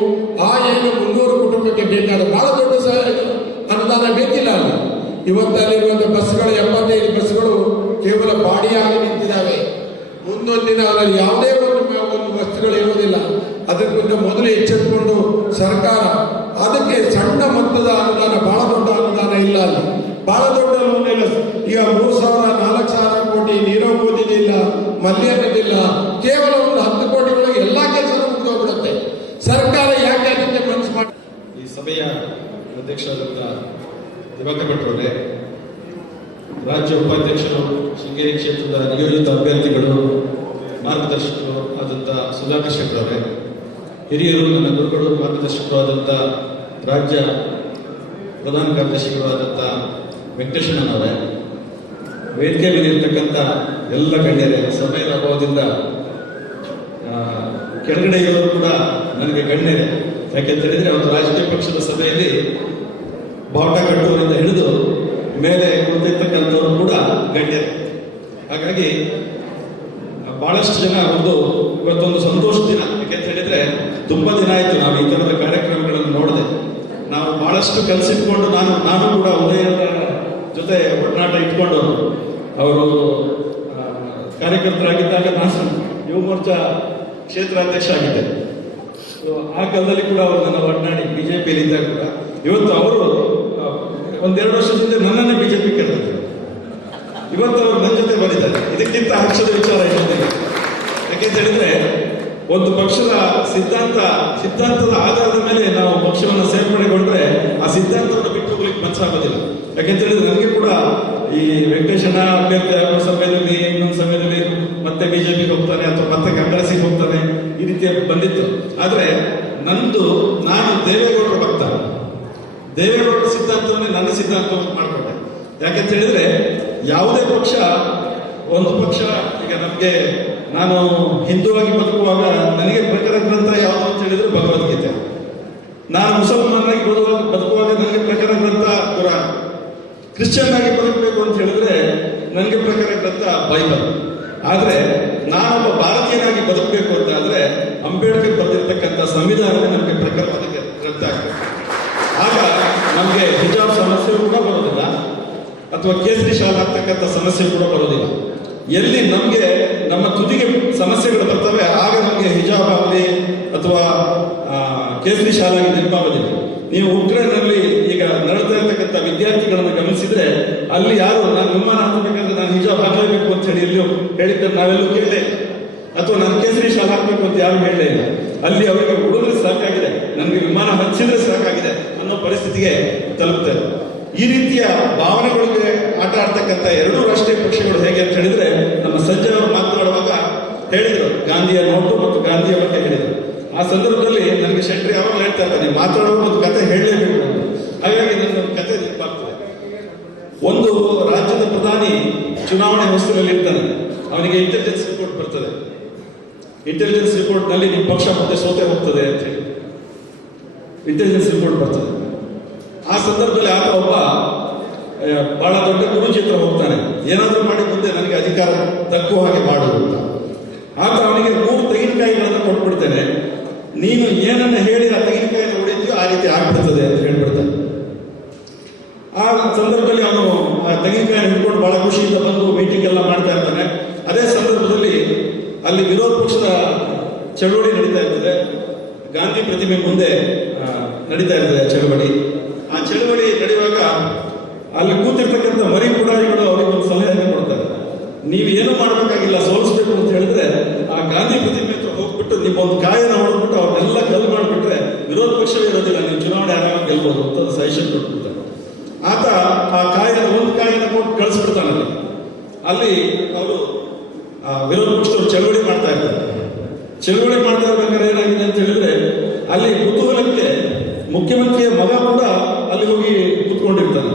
ಏನು 300 ಕುಟುಂಬಕ್ಕೆ ಬೇಕಾದ ಬಹಳ ದೊಡ್ಡ ಅನುದಾನ ಬೇಕಿಲ್ಲ. ಅಲ್ಲ, ಇವತ್ತಲ್ಲಿರುವಂತಹ ಬಸ್ಗಳು 75 ಬಸ್ಗಳು ಕೇವಲ ಬಾಡಿಯಾಗಿ ನಿಂತಿದ್ದಾವೆ. ಮುಂದೊಂದು ದಿನ ಅದರಲ್ಲಿ ಯಾವುದೇ ಒಂದು ವಸ್ತುಗಳು ಇರುವುದಿಲ್ಲ. ಅದಕ್ಕಿಂತ ಮೊದಲು ಎಚ್ಚೆತ್ತುಕೊಂಡು ಸರ್ಕಾರ ಅದಕ್ಕೆ ಸಣ್ಣ ಮೊತ್ತದ ಅನುದಾನ, ಬಹಳ ದೊಡ್ಡ ಅನುದಾನ ಇಲ್ಲ. ಅಲ್ಲಿ ಬಹಳ ದೊಡ್ಡ ಲೋನ್ ಇಲ್ಲ. ಈಗ 3,000-4,000 ಕೋಟಿ ನೀರವ್ ಮೋದಿದಿಲ್ಲ, ಮಲ್ಯದಿಲ್ಲ, ಕೇವಲ ಒಂದು 10 ಕೋಟಿ ಒಳಗೆ ಎಲ್ಲ ಕೆಲಸ ಮುಗಿದೋಗ್ಬಿಡುತ್ತೆ. ಸರ್ಕಾರ ಯಾಕೆ ಅದಕ್ಕೆ ಮನಸ್ಸು ಮಾಡಿ. ಈ ಸಭೆಯ ಅಧ್ಯಕ್ಷರಾದಂಥ ದಿವಾಕರ್ ಭಟ್ರವರೇ, ರಾಜ್ಯ ಉಪಾಧ್ಯಕ್ಷರು, ಶೃಂಗೇರಿ ಕ್ಷೇತ್ರದ ನಿಯೋಜಿತ ಅಭ್ಯರ್ಥಿಗಳು, ಮಾರ್ಗದರ್ಶಕರು ಆದಂಥ ಸುಧಾಕರ್ ಶೆಟ್ಟರವರೇ, ಹಿರಿಯರು, ನನ್ನ ಗುರುಗಳು, ಮಾರ್ಗದರ್ಶಕರು ಆದಂಥ ರಾಜ್ಯ ಪ್ರಧಾನ ಕಾರ್ಯದರ್ಶಿಗಳು ಆದಂಥ ವೆಂಕಟೇಶಣ್ಣನವರೇ, ವೇದಿಕೆ ಮೇಲೆ ಇರ್ತಕ್ಕಂಥ ಎಲ್ಲ ಗಣ್ಯರೇ, ಸಮಯದ ಅಭಾವದಿಂದ ಕೆಳಗಡೆ ಇರೋರು ಕೂಡ ನನಗೆ ಗಣ್ಯರೇ. ಯಾಕೆಂತ ಹೇಳಿದ್ರೆ ಒಂದು ರಾಜಕೀಯ ಪಕ್ಷದ ಸಭೆಯಲ್ಲಿ ಬಾವುಟ ಕಟ್ಟುವರಿಂದ ಹಿಡಿದು ಮೇಲೆ ಕುಳಿತಿರ್ತಕ್ಕಂಥವರು ಕೂಡ ಗಣ್ಯರೇ. ಹಾಗಾಗಿ ಬಹಳಷ್ಟು ಜನ ಇವತ್ತೊಂದು ಸಂತೋಷ ದಿನ. ಯಾಕೆಂತ ಹೇಳಿದ್ರೆ ತುಂಬಾ ದಿನ ಆಯಿತು ನಾವು ಈ ತರದ ಕಾರ್ಯಕ್ರಮಗಳನ್ನು ನೋಡದೆ. ನಾವು ಬಹಳಷ್ಟು ಕಲಿಸಿಟ್ಕೊಂಡು ನಾನು ಕೂಡ ಉದಯದ ಜೊತೆ ಒಡನಾಟ ಇಟ್ಕೊಂಡು ಅವರು ಕಾರ್ಯಕರ್ತರಾಗಿದ್ದಾಗ ನಾನು ಯುವ ಮೋರ್ಚಾ ಕ್ಷೇತ್ರ ಅಧ್ಯಕ್ಷ ಆಗಿದ್ದೆ. ಆ ಕಾಲದಲ್ಲಿ ಕೂಡ ಅವರು ನನ್ನ ಒಡನಾಡಿ ಬಿಜೆಪಿಯಲ್ಲಿ ಇದ್ದಾಗ ಕೂಡ ಇವತ್ತು ಅವರು 1-2 ವರ್ಷದಿಂದ ನನ್ನನ್ನೇ ಬಿಜೆಪಿ ಕೇಳಿದ್ರು. ಇವತ್ತು ಅವರು ನನ್ನ ಜೊತೆ ಬಂದಿದ್ದಾರೆ. ಇದಕ್ಕಿಂತ ಹರ್ಷದ ವಿಚಾರ ಇರೋದಿಲ್ಲ. ಯಾಕೆಂತ ಹೇಳಿದ್ರೆ ಒಂದು ಪಕ್ಷದ ಸಿದ್ಧಾಂತದ ಆಧಾರದ ಮೇಲೆ ನಾವು ಪಕ್ಷವನ್ನು ಸೇರ್ಪಡೆಗೊಂಡ್ರೆ ಆ ಸಿದ್ಧಾಂತವನ್ನು ಬಿಟ್ಟು ಹೋಗ್ಲಿಕ್ಕೆ ಮನಸ್ಸಾಗೋದಿಲ್ಲ. ಯಾಕೆಂತ ಹೇಳಿದ್ರೆ ನನಗೆ ಕೂಡ ಈ ವೆಂಕಟೇಶನ ಅಭ್ಯರ್ಥಿ ಆಗೋ ಸಮಯದಲ್ಲಿ, ಇನ್ನೊಂದು ಸಮಯದಲ್ಲಿ ಮತ್ತೆ ಬಿಜೆಪಿಗೆ ಹೋಗ್ತಾನೆ ಅಥವಾ ಮತ್ತೆ ಕಾಂಗ್ರೆಸ್ಗೆ ಹೋಗ್ತಾನೆ, ಈ ರೀತಿಯ ಬಂದಿತ್ತು. ಆದ್ರೆ ನಾನು ದೇವೇಗೌಡರ ಭಕ್ತ. ದೇವೇಗೌಡರ ಸಿದ್ಧಾಂತವನ್ನೇ ನನ್ನ ಸಿದ್ಧಾಂತವನ್ನು ಮಾಡಿಕೊಂಡೆ. ಯಾಕೆಂತ ಹೇಳಿದ್ರೆ ಯಾವುದೇ ಒಂದು ಪಕ್ಷ ಈಗ ನಮಗೆ, ನಾನು ಹಿಂದೂವಾಗಿ ಬದುಕುವಾಗ ನನಗೆ ಪ್ರಕಾರ ಗ್ರಂಥ ಯಾವುದು ಅಂತ ಹೇಳಿದ್ರೆ ಭಗವದ್ಗೀತೆ. ನಾನು ಮುಸಲ್ಮಾನಾಗಿ ಬದುಕುವಾಗ ನನಗೆ ಪ್ರಕಾರ ಗ್ರಂಥ ಕುರಾನ್. ಕ್ರಿಶ್ಚಿಯನ್ ಆಗಿ ಬದುಕಬೇಕು ಅಂತ ಹೇಳಿದ್ರೆ ನನಗೆ ಪ್ರಕಾರ ಗ್ರಂಥ ಬೈಬಲ್. ಆದ್ರೆ ನಾನೊಬ್ಬ ಭಾರತೀಯನಾಗಿ ಬದುಕಬೇಕು ಅಂತ ಆದ್ರೆ ಅಂಬೇಡ್ಕರ್ ಬರೆದಿರ್ತಕ್ಕಂಥ ಸಂವಿಧಾನವೇ ನಮಗೆ ಪ್ರಕಟವಾದ ಗ್ರಂಥ ಆಗ್ತದೆ. ಆಗ ನಮಗೆ ಹಿಜಾಬ್ ಸಮಸ್ಯೆ ಕೂಡ ಬರೋದಿಲ್ಲ, ಅಥವಾ ಕೇಸರಿ ಶಾಲ್ ಆಗ್ತಕ್ಕಂಥ ಸಮಸ್ಯೆ ಕೂಡ ಬರೋದಿಲ್ಲ. ಎಲ್ಲಿ ನಮಗೆ ನಮ್ಮ ತುದಿಗೆ ಸಮಸ್ಯೆಗಳು ಬರ್ತವೆ ಆಗ ನಮಗೆ ಹಿಜಾಬ್ ಆಗಲಿ ಅಥವಾ ಕೇಸರಿ ಶಾಲ್ ಆಗಿ ನೆನಪಾಗೋದಿಲ್ಲ. ನೀವು ಉಕ್ರೇನ್ನಲ್ಲಿ ಈಗ ನಡೆತಾ ಇರ್ತಕ್ಕಂಥ ವಿದ್ಯಾರ್ಥಿಗಳನ್ನು ಗಮನಿಸಿದ್ರೆ ಅಲ್ಲಿ ಯಾರು ನಾನು ವಿಮಾನ ಹಾಕಬೇಕಂದ್ರೆ ನಾನು ಹಿಜಾಬ್ ಹಾಕಲೇಬೇಕು ಅಂತ ಹೇಳಿ ಎಲ್ಲಿಯೂ ಹೇಳಿದ್ರೆ ನಾವೆಲ್ಲೂ ಕೇಳಲೇ ಇಲ್ಲ, ಅಥವಾ ನಾನು ಕೇಸರಿ ಶಾಲ್ ಹಾಕಬೇಕು ಅಂತ ಯಾರು ಹೇಳಲೇ ಇಲ್ಲ. ಅಲ್ಲಿ ಅವರಿಗೆ ಉಳಿದ್ರೆ ಸಾಕಾಗಿದೆ, ನನಗೆ ವಿಮಾನ ಹಚ್ಚಿದ್ರೆ ಸಾಕಾಗಿದೆ ಅನ್ನೋ ಪರಿಸ್ಥಿತಿಗೆ ತಲುಪ್ತಾರೆ. ಈ ರೀತಿಯ ಭಾವನೆಗಳಿಗೆ ಆಟ ಆಡ್ತಕ್ಕಂಥ ಎರಡೂ ರಾಷ್ಟ್ರೀಯ ಪಕ್ಷಗಳು ಹೇಗೆ ಅಂತ ಹೇಳಿದ್ರೆ, ನಮ್ಮ ಸಂಜಯ್ ಅವರು ಮಾತನಾಡುವಾಗ ಹೇಳಿದರು ಗಾಂಧಿಯ ನೋಟು ಮತ್ತು ಗಾಂಧಿಯ ಬಗ್ಗೆ ಹೇಳಿದರು. ಆ ಸಂದರ್ಭದಲ್ಲಿ ನನಗೆ ಶೆಟ್ಟಿ ಯಾವಾಗ ಹೇಳ್ತಾ ಇರ್ತಾರೆ ಮಾತಾಡುವ ಒಂದು ಕತೆ ಹೇಳಲೇಬೇಕು ಅಂತ. ಹಾಗಾಗಿ ನನ್ನ ಕತೆ ನೆನಪಾಗ್ತದೆ. ಒಂದು ರಾಜ್ಯದ ಪ್ರಧಾನಿ ಚುನಾವಣೆ ಹೊಸದಲ್ಲಿ ಇರ್ತಾನೆ, ಅವನಿಗೆ ಇಂಟೆಲಿಜೆನ್ಸ್ ರಿಪೋರ್ಟ್ ಬರ್ತದೆ. ಇಂಟೆಲಿಜೆನ್ಸ್ ರಿಪೋರ್ಟ್ ನಲ್ಲಿ ನಿಮ್ಮ ಪಕ್ಷ ಮತ್ತೆ ಸೋತೆ ಹೋಗ್ತದೆ ಅಂತ ಹೇಳಿ ಇಂಟೆಲಿಜೆನ್ಸ್ ರಿಪೋರ್ಟ್ ಬರ್ತದೆ. ಆ ಸಂದರ್ಭದಲ್ಲಿ ಆತ ಒಬ್ಬ ಬಹಳ ದೊಡ್ಡ ಗುರುಜಿ ಹತ್ರ ಹೋಗ್ತಾನೆ, ಏನಾದ್ರೂ ಮಾಡಿ ಮುಂದೆ ನನಗೆ ಅಧಿಕಾರ ತಕ್ಕುವ ಹಾಗೆ ಮಾಡು ಅಂತ. ಆತ ಅವನಿಗೆ 3 ತೆಂಗಿನಕಾಯಿಗಳನ್ನು ಕೊಟ್ಬಿಡ್ತೇನೆ, ನೀನು ಏನನ್ನ ಹೇಳಿ ಆ ತೆಂಗಿನಕಾಯಿನ ಹೊಡಿತೀಯೋ ಆ ರೀತಿ ಆಗ್ಬಿಡ್ತದೆ ಅಂತ ಹೇಳ್ಬಿಡ್ತಾನೆ. ಆ ಸಂದರ್ಭದಲ್ಲಿ ಅವನು ಆ ತೆಂಗಿನಕಾಯಿನ ಹಿಡ್ಕೊಂಡು ಬಹಳ ಖುಷಿಯಿಂದ ಬಂದು ಮೀಟಿಂಗ್ ಎಲ್ಲ ಮಾಡ್ತಾ ಇರ್ತಾನೆ. ಅದೇ ಸಂದರ್ಭದಲ್ಲಿ ಅಲ್ಲಿ ವಿರೋಧ ಪಕ್ಷದ ಚಳವಳಿ ನಡೀತಾ ಇರ್ತದೆ. ಗಾಂಧಿ ಪ್ರತಿಮೆ ಮುಂದೆ ನಡೀತಾ ಇರ್ತದೆ ಚಳವಳಿ. ಆ ಚಳವಳಿ ನಡೆಯುವಾಗ ಅಲ್ಲಿ ಕೂತಿರ್ತಕ್ಕಂಥ ಮರಿ ಪುಡಾರಿಗಳು ಅವರಿಗೆ ಒಂದು ಸಲಹೆಯನ್ನು ಕೊಡ್ತಾರೆ, ನೀವು ಏನು ಮಾಡಬೇಕಾಗಿಲ್ಲ, ಸೋಲಿಸಬೇಕು ಅಂತ ಹೇಳಿದ್ರೆ ಆ ಗಾಂಧಿ ಪ್ರತಿಮೆ ಹತ್ರ ಹೋಗ್ಬಿಟ್ಟು ನೀವು ಒಂದು ಕಾಯನ ಹೊಡೆದ್ಬಿಟ್ಟು ಅವ್ರನ್ನೆಲ್ಲ ಕಲ್ ಮಾಡಿಬಿಟ್ರೆ ವಿರೋಧ ಪಕ್ಷವೇ ಇರೋದಿಲ್ಲ, ನೀವು ಚುನಾವಣೆ ಆರಾಮ ಗೆಲ್ಬಹುದು ಅಂತ ಸಜೆಷನ್ ಕೊಟ್ಬಿಡ್ತಾರೆ. ಆತ ಆ ಒಂದು ಕಾಯಿನ ಕೊಟ್ಟು ಕಳಿಸ್ಬಿಡ್ತಾನೆ. ಅಲ್ಲಿ ಅವರು ವಿರೋಧ ಪಕ್ಷದವರು ಚಳವಳಿ ಮಾಡ್ತಾ ಇರ್ತಾರೆ. ಚಳವಳಿ ಮಾಡ್ತಾ ಇರ್ಬೇಕಾದ್ರೆ ಏನಾಗಿದೆ ಅಂತ ಹೇಳಿದ್ರೆ, ಅಲ್ಲಿ ಕುತೂಹಲಕ್ಕೆ ಮುಖ್ಯಮಂತ್ರಿಯ ಮಗ ಕೂಡ ಅಲ್ಲಿ ಹೋಗಿ ಕೂತ್ಕೊಂಡಿರ್ತಾನೆ,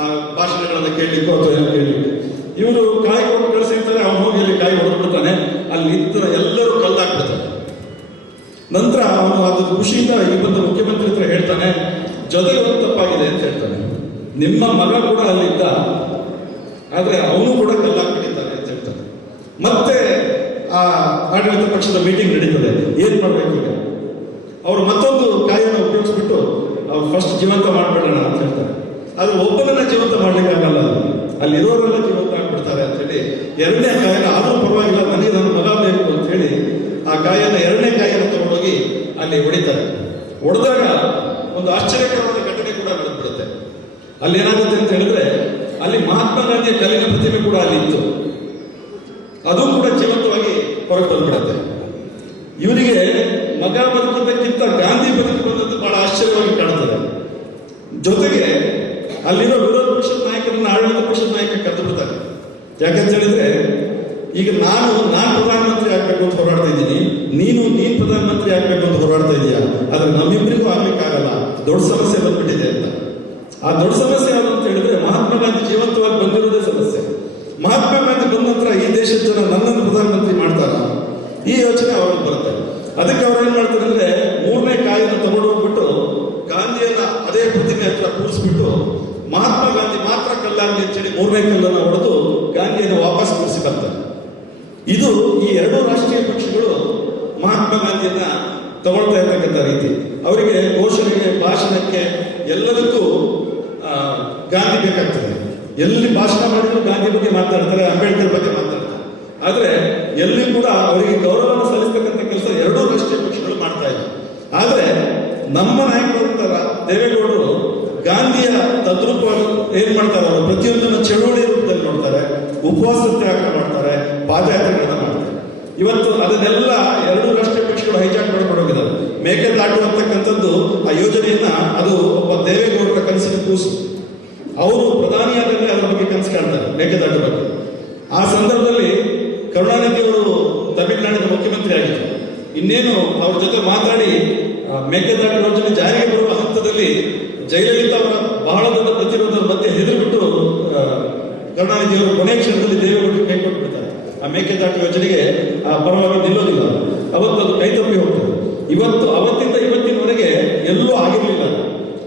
ಆ ಭಾಷಣಗಳನ್ನು ಕೇಳಲಿಕ್ಕೂ ಅಥವಾ ಕೇಳಲಿಕ್ಕೆ. ಇವರು ಕಾಯಿ ಕೊಟ್ಟು ಕಳಿಸಿರ್ತಾರೆ, ಅವನು ಹೋಗಿ ಅಲ್ಲಿ ಕಾಯಿ ಹೊಡೆದ್ಬಿಡ್ತಾನೆ. ಅಲ್ಲಿ ಎಲ್ಲರೂ ಕಲ್ಲಾಕ್ಬಿಡ್ತಾರೆ. ನಂತರ ಅವನು ಅದು ಖುಷಿಯಿಂದ ಈ ಬಂದ ಮುಖ್ಯಮಂತ್ರಿ ಹತ್ರ ಹೇಳ್ತಾನೆ, ಜೊತೆಗೆ ಒಂದು ತಪ್ಪಾಗಿದೆ ಅಂತ ಹೇಳ್ತಾನೆ, ನಿಮ್ಮ ಮಗ ಕೂಡ ಅಲ್ಲಿದ್ದ, ಆದ್ರೆ ಅವನು ಕೂಡ ಕಲ್ಲಾಕ್ಬಿಟ್ಟಿದ್ದಾನೆ ಅಂತ ಹೇಳ್ತಾನೆ. ಮತ್ತೆ ಆ ಆಡಳಿತ ಪಕ್ಷದ ಮೀಟಿಂಗ್ ನಡೀತದೆ, ಏನ್ ಮಾಡ್ಬೇಕು ಈಗ. ಅವರು ಮತ್ತೊಂದು ಕಾಯಿಯನ್ನು ಉಪಯೋಗಿಸ್ಬಿಟ್ಟು ಅವ್ರು ಫಸ್ಟ್ ಜೀವಂತ ಮಾಡ್ಬಿಡೋಣ ಅಂತ ಹೇಳ್ತಾರೆ. ಆದ್ರೆ ಒಬ್ಬನನ್ನ ಜೀವಂತ ಮಾಡ್ಲಿಕ್ಕಾಗಲ್ಲ, ಅಲ್ಲಿ ಇರೋರೆಲ್ಲ ಜೀವಂತ ಆಗ್ಬಿಡ್ತಾರೆ ಅಂತ ಹೇಳಿ ಎರಡನೇ ಕಾಯಿನ ಆದ್ರೂ ಪರವಾಗಿಲ್ಲ, ನನಗೆ ನನ್ನ ಮಗ ಬೇಕು ಅಂತ ಹೇಳಿ ಆ ಕಾಯಿಯನ್ನು ಎರಡನೇ ಕಾಯಿಯನ್ನು ತಗೊಂಡೋಗಿ ಅಲ್ಲಿ ಹೊಡಿತಾರೆ. ಹೊಡೆದಾಗ ಒಂದು ಆಶ್ಚರ್ಯಕರವಾದ ಘಟನೆ ಕೂಡ ನಡೆದ್ಬಿಡುತ್ತೆ. ಅಲ್ಲಿ ಏನಾಗುತ್ತೆ ಅಂತ ಹೇಳಿದ್ರೆ, ಅಲ್ಲಿ ಮಹಾತ್ಮ ಗಾಂಧಿಯ ಕಲ್ಲಿನ ಪ್ರತಿಮೆ ಕೂಡ ಅಲ್ಲಿ ಇತ್ತು, ಅದು ಕೂಡ ಜೀವಂತವಾಗಿ ಹೊರಗೆ ಬಂದ್ಬಿಡುತ್ತೆ. ಇವರಿಗೆ ಮಗ ಬದುಕಿದ್ದಕ್ಕಿಂತ ಗಾಂಧಿ ಬದುಕು ಬಂದದ್ದು ಬಹಳ ಆಶ್ಚರ್ಯವಾಗಿ ಕಾಣುತ್ತದೆ. ಜೊತೆಗೆ ಅಲ್ಲಿರೋ ವಿರೋಧ ಪಕ್ಷದ ನಾಯಕರನ್ನ ಆಡಳಿತ ಪಕ್ಷದ ನಾಯಕ ಕದ್ದು ಬಿಡ್ತಾರೆ. ಯಾಕಂತ ಹೇಳಿದ್ರೆ, ಈಗ ನಾನು ಪ್ರಧಾನಮಂತ್ರಿ ಆಗ್ಬೇಕು ಅಂತ ಹೋರಾಡ್ತಾ ಇದ್ದೀನಿ, ನೀನು ಪ್ರಧಾನಮಂತ್ರಿ ಆಗ್ಬೇಕು ಅಂತ ಹೋರಾಡ್ತಾ ಇದೀಯಾ, ಆದ್ರೆ ನಮ್ಮಿಬ್ಬರಿಗೂ ಆಗ್ಲಿಕ್ಕಾಗಲ್ಲ, ದೊಡ್ಡ ಸಮಸ್ಯೆ ಬಂದ್ಬಿಟ್ಟಿದೆ ಅಂತ. ಆ ದೊಡ್ಡ ಸಮಸ್ಯೆ ಯಾವುದು ಅಂತ ಹೇಳಿದ್ರೆ, ಮಹಾತ್ಮ ಗಾಂಧಿ ಜೀವಂತವಾಗಿ ಬಂದಿರೋದೇ ಸಮಸ್ಯೆ. ಮಹಾತ್ಮ ಗಾಂಧಿ ಬಂದ ನಂತರ ಈ ದೇಶದ ಜನ ನನ್ನನ್ನು ಪ್ರಧಾನಮಂತ್ರಿ ಮಾಡ್ತಾರ, ಈ ಯೋಚನೆ ಅವ್ರಿಗೆ ಬರುತ್ತೆ. ಅದಕ್ಕೆ ಅವ್ರು ಏನ್ ಮಾಡ್ತಾರೆ ಅಂದ್ರೆ, 3ನೇ ಕಾಯಿಯನ್ನು ತಗೊಂಡು ಹೋಗ್ಬಿಟ್ಟು ಗಾಂಧಿಯನ್ನ ಅದೇ ಪ್ರತಿಮೆ ಹತ್ರ ಕೂರಿಸ್ಬಿಟ್ಟು ಮಹಾತ್ಮ ಗಾಂಧಿ ಮಾತ್ರ ಕಲ್ಲಾಗಲಿ ಅಂತೇಳಿ 3ನೇ ಕಲ್ಲನ್ನು ಹೊಡೆದು ಗಾಂಧಿಯನ್ನು ವಾಪಸ್ ಕೂರಿಸಿಕೊಳ್ತಾರೆ. ಇದು ಈ ಎರಡೂ ರಾಷ್ಟ್ರೀಯ ಪಕ್ಷಗಳು ಮಹಾತ್ಮ ಗಾಂಧಿಯನ್ನ ತಗೊಳ್ತಾ ಇರ್ತಕ್ಕಂಥ ರೀತಿ. ಅವರಿಗೆ ಘೋಷಣೆಗೆ, ಭಾಷಣಕ್ಕೆ, ಎಲ್ಲದಕ್ಕೂ ಗಾಂಧಿ ಬೇಕಾಗ್ತದೆ. ಎಲ್ಲಿ ಭಾಷಣ ಮಾಡಿದ್ರು ಗಾಂಧಿ ಬಗ್ಗೆ ಮಾತಾಡ್ತಾರೆ, ಅಂಬೇಡ್ಕರ್ ಬಗ್ಗೆ ಮಾತಾಡ್ತಾರೆ. ಆದ್ರೆ ಎಲ್ಲಿ ಕೂಡ ಅವರಿಗೆ ಗೌರವವನ್ನು ಸಲ್ಲಿಸ್ತಕ್ಕಂಥ ಕೆಲಸ ಎರಡೂ ರಾಷ್ಟ್ರೀಯ ಪಕ್ಷಗಳು ಮಾಡ್ತಾ ಇಲ್ಲ. ಆದ್ರೆ ನಮ್ಮ ನಾಯಕರು ದೇವೇಗೌಡರು ಗಾಂಧಿಯ ತದ್ರೂಪ ಏನ್ ಮಾಡ್ತಾರೆ, ಅವರು ಪ್ರತಿಯೊಂದನ್ನು ಚಳುವಳಿ ರೂಪದಲ್ಲಿ ನೋಡ್ತಾರೆ, ಉಪವಾಸ ಸತ್ಯಾಗ್ರಹ ಮಾಡ್ತಾರೆ, ಪಾದಯಾತ್ರೆಗಳನ್ನ ಮಾಡ್ತಾರೆ. ಇವತ್ತು ಅದನ್ನೆಲ್ಲ ಎರಡೂ ರಾಷ್ಟ್ರೀಯ ಪಕ್ಷಗಳು ಹೈಜಾಕ್ ಮಾಡ್ಕೊಂಡು ಹೋಗಿದ್ದಾರೆ. ಮೇಕೆದಾಟು ಅಂತಕ್ಕಂಥದ್ದು ಆ ಯೋಜನೆಯನ್ನ, ಅದು ಒಬ್ಬ ದೇವೇಗೌಡರ ಕನಸಿನ ಕೂಸು. ಅವರು ಪ್ರಧಾನಿಯಾಗಲೇ ಅದರ ಬಗ್ಗೆ ಕನಸು ಕಾಣ್ತಾರೆ, ಮೇಕೆದಾಟು ಬಗ್ಗೆ. ಆ ಸಂದರ್ಭದಲ್ಲಿ ಕರುಣಾನಿಧಿ ಅವರು ತಮಿಳುನಾಡಿನ ಮುಖ್ಯಮಂತ್ರಿ ಆಗಿದ್ರು. ಇನ್ನೇನು ಅವ್ರ ಜೊತೆ ಮಾತಾಡಿ ಮೇಕೆದಾಟು ಯೋಜನೆ ಜಾರಿಗೆ ಬರುವ ಹಂತದಲ್ಲಿ ಜಯಲಲಿತಾ ಅವರ ಬಹಳ ದೊಡ್ಡ ಪ್ರತಿರೋಧದ ಮಧ್ಯೆ ಹೆದರಿಬಿಟ್ಟು ಕರುಣಾನಿಧಿ ಅವರು ಕೊನೆಯ ಕ್ಷಣದಲ್ಲಿ ದೇವೇಗೌಡರಿಗೆ ಕೈ ಕೊಟ್ಬಿಡ್ತಾರೆ. ಆ ಮೇಕೆದಾಟು ಯೋಜನೆಗೆ ಪರವಾಗಿ ನಿಲ್ಲೋದಿಲ್ಲ. ಅವತ್ತು ಅದು ಕೈತಪ್ಪಿ ಹೋಗ್ತದೆ. ಅವತ್ತಿಂದ ಇವತ್ತಿನವರೆಗೆ ಎಲ್ಲೂ ಆಗಿರಲಿಲ್ಲ.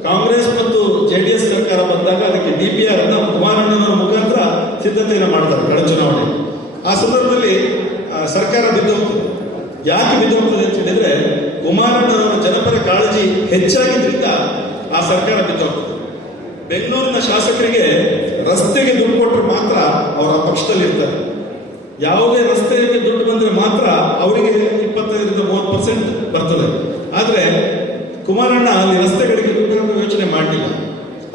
ಕಾಂಗ್ರೆಸ್ ಮತ್ತು ಜೆಡಿಎಸ್ ಸರ್ಕಾರ ಬಂದಾಗ ಅದಕ್ಕೆ DPR ಅನ್ನ ಕುಮಾರಣ್ಣನವರ ಮುಖಾಂತರ ಸಿದ್ಧತೆಯನ್ನು ಮಾಡ್ತಾರೆ ಕಳೆದ ಚುನಾವಣೆ. ಆ ಸಂದರ್ಭದಲ್ಲಿ ಸರ್ಕಾರ ಬಿದ್ದೋಗ್ತದೆ. ಯಾಕೆ ಬಿದ್ದೋಗ್ತದೆ ಅಂತ ಹೇಳಿದ್ರೆ ಕುಮಾರಣ್ಣನವರ ಜನಪರ ಕಾಳಜಿ ಹೆಚ್ಚಾಗಿದ್ರಿಂದ ಆ ಸರ್ಕಾರ ಬಿದ್ದೋಗ್ತದೆ. ಬೆಂಗಳೂರಿನ ಶಾಸಕರಿಗೆ ರಸ್ತೆಗೆ ದುಡ್ಡು ಕೊಟ್ಟರೆ ಮಾತ್ರ ಅವರ ಪಕ್ಷದಲ್ಲಿ ಇರ್ತಾರೆ. ಯಾವುದೇ ರಸ್ತೆಗೆ ದುಡ್ಡು ಬಂದರೆ ಮಾತ್ರ ಅವರಿಗೆ 25-30% ಬರ್ತದೆ. ಆದರೆ ಕುಮಾರಣ್ಣ ಅಲ್ಲಿ ರಸ್ತೆಗಳಿಗೆ ದುಡ್ಡು ಯೋಚನೆ ಮಾಡಲಿಲ್ಲ.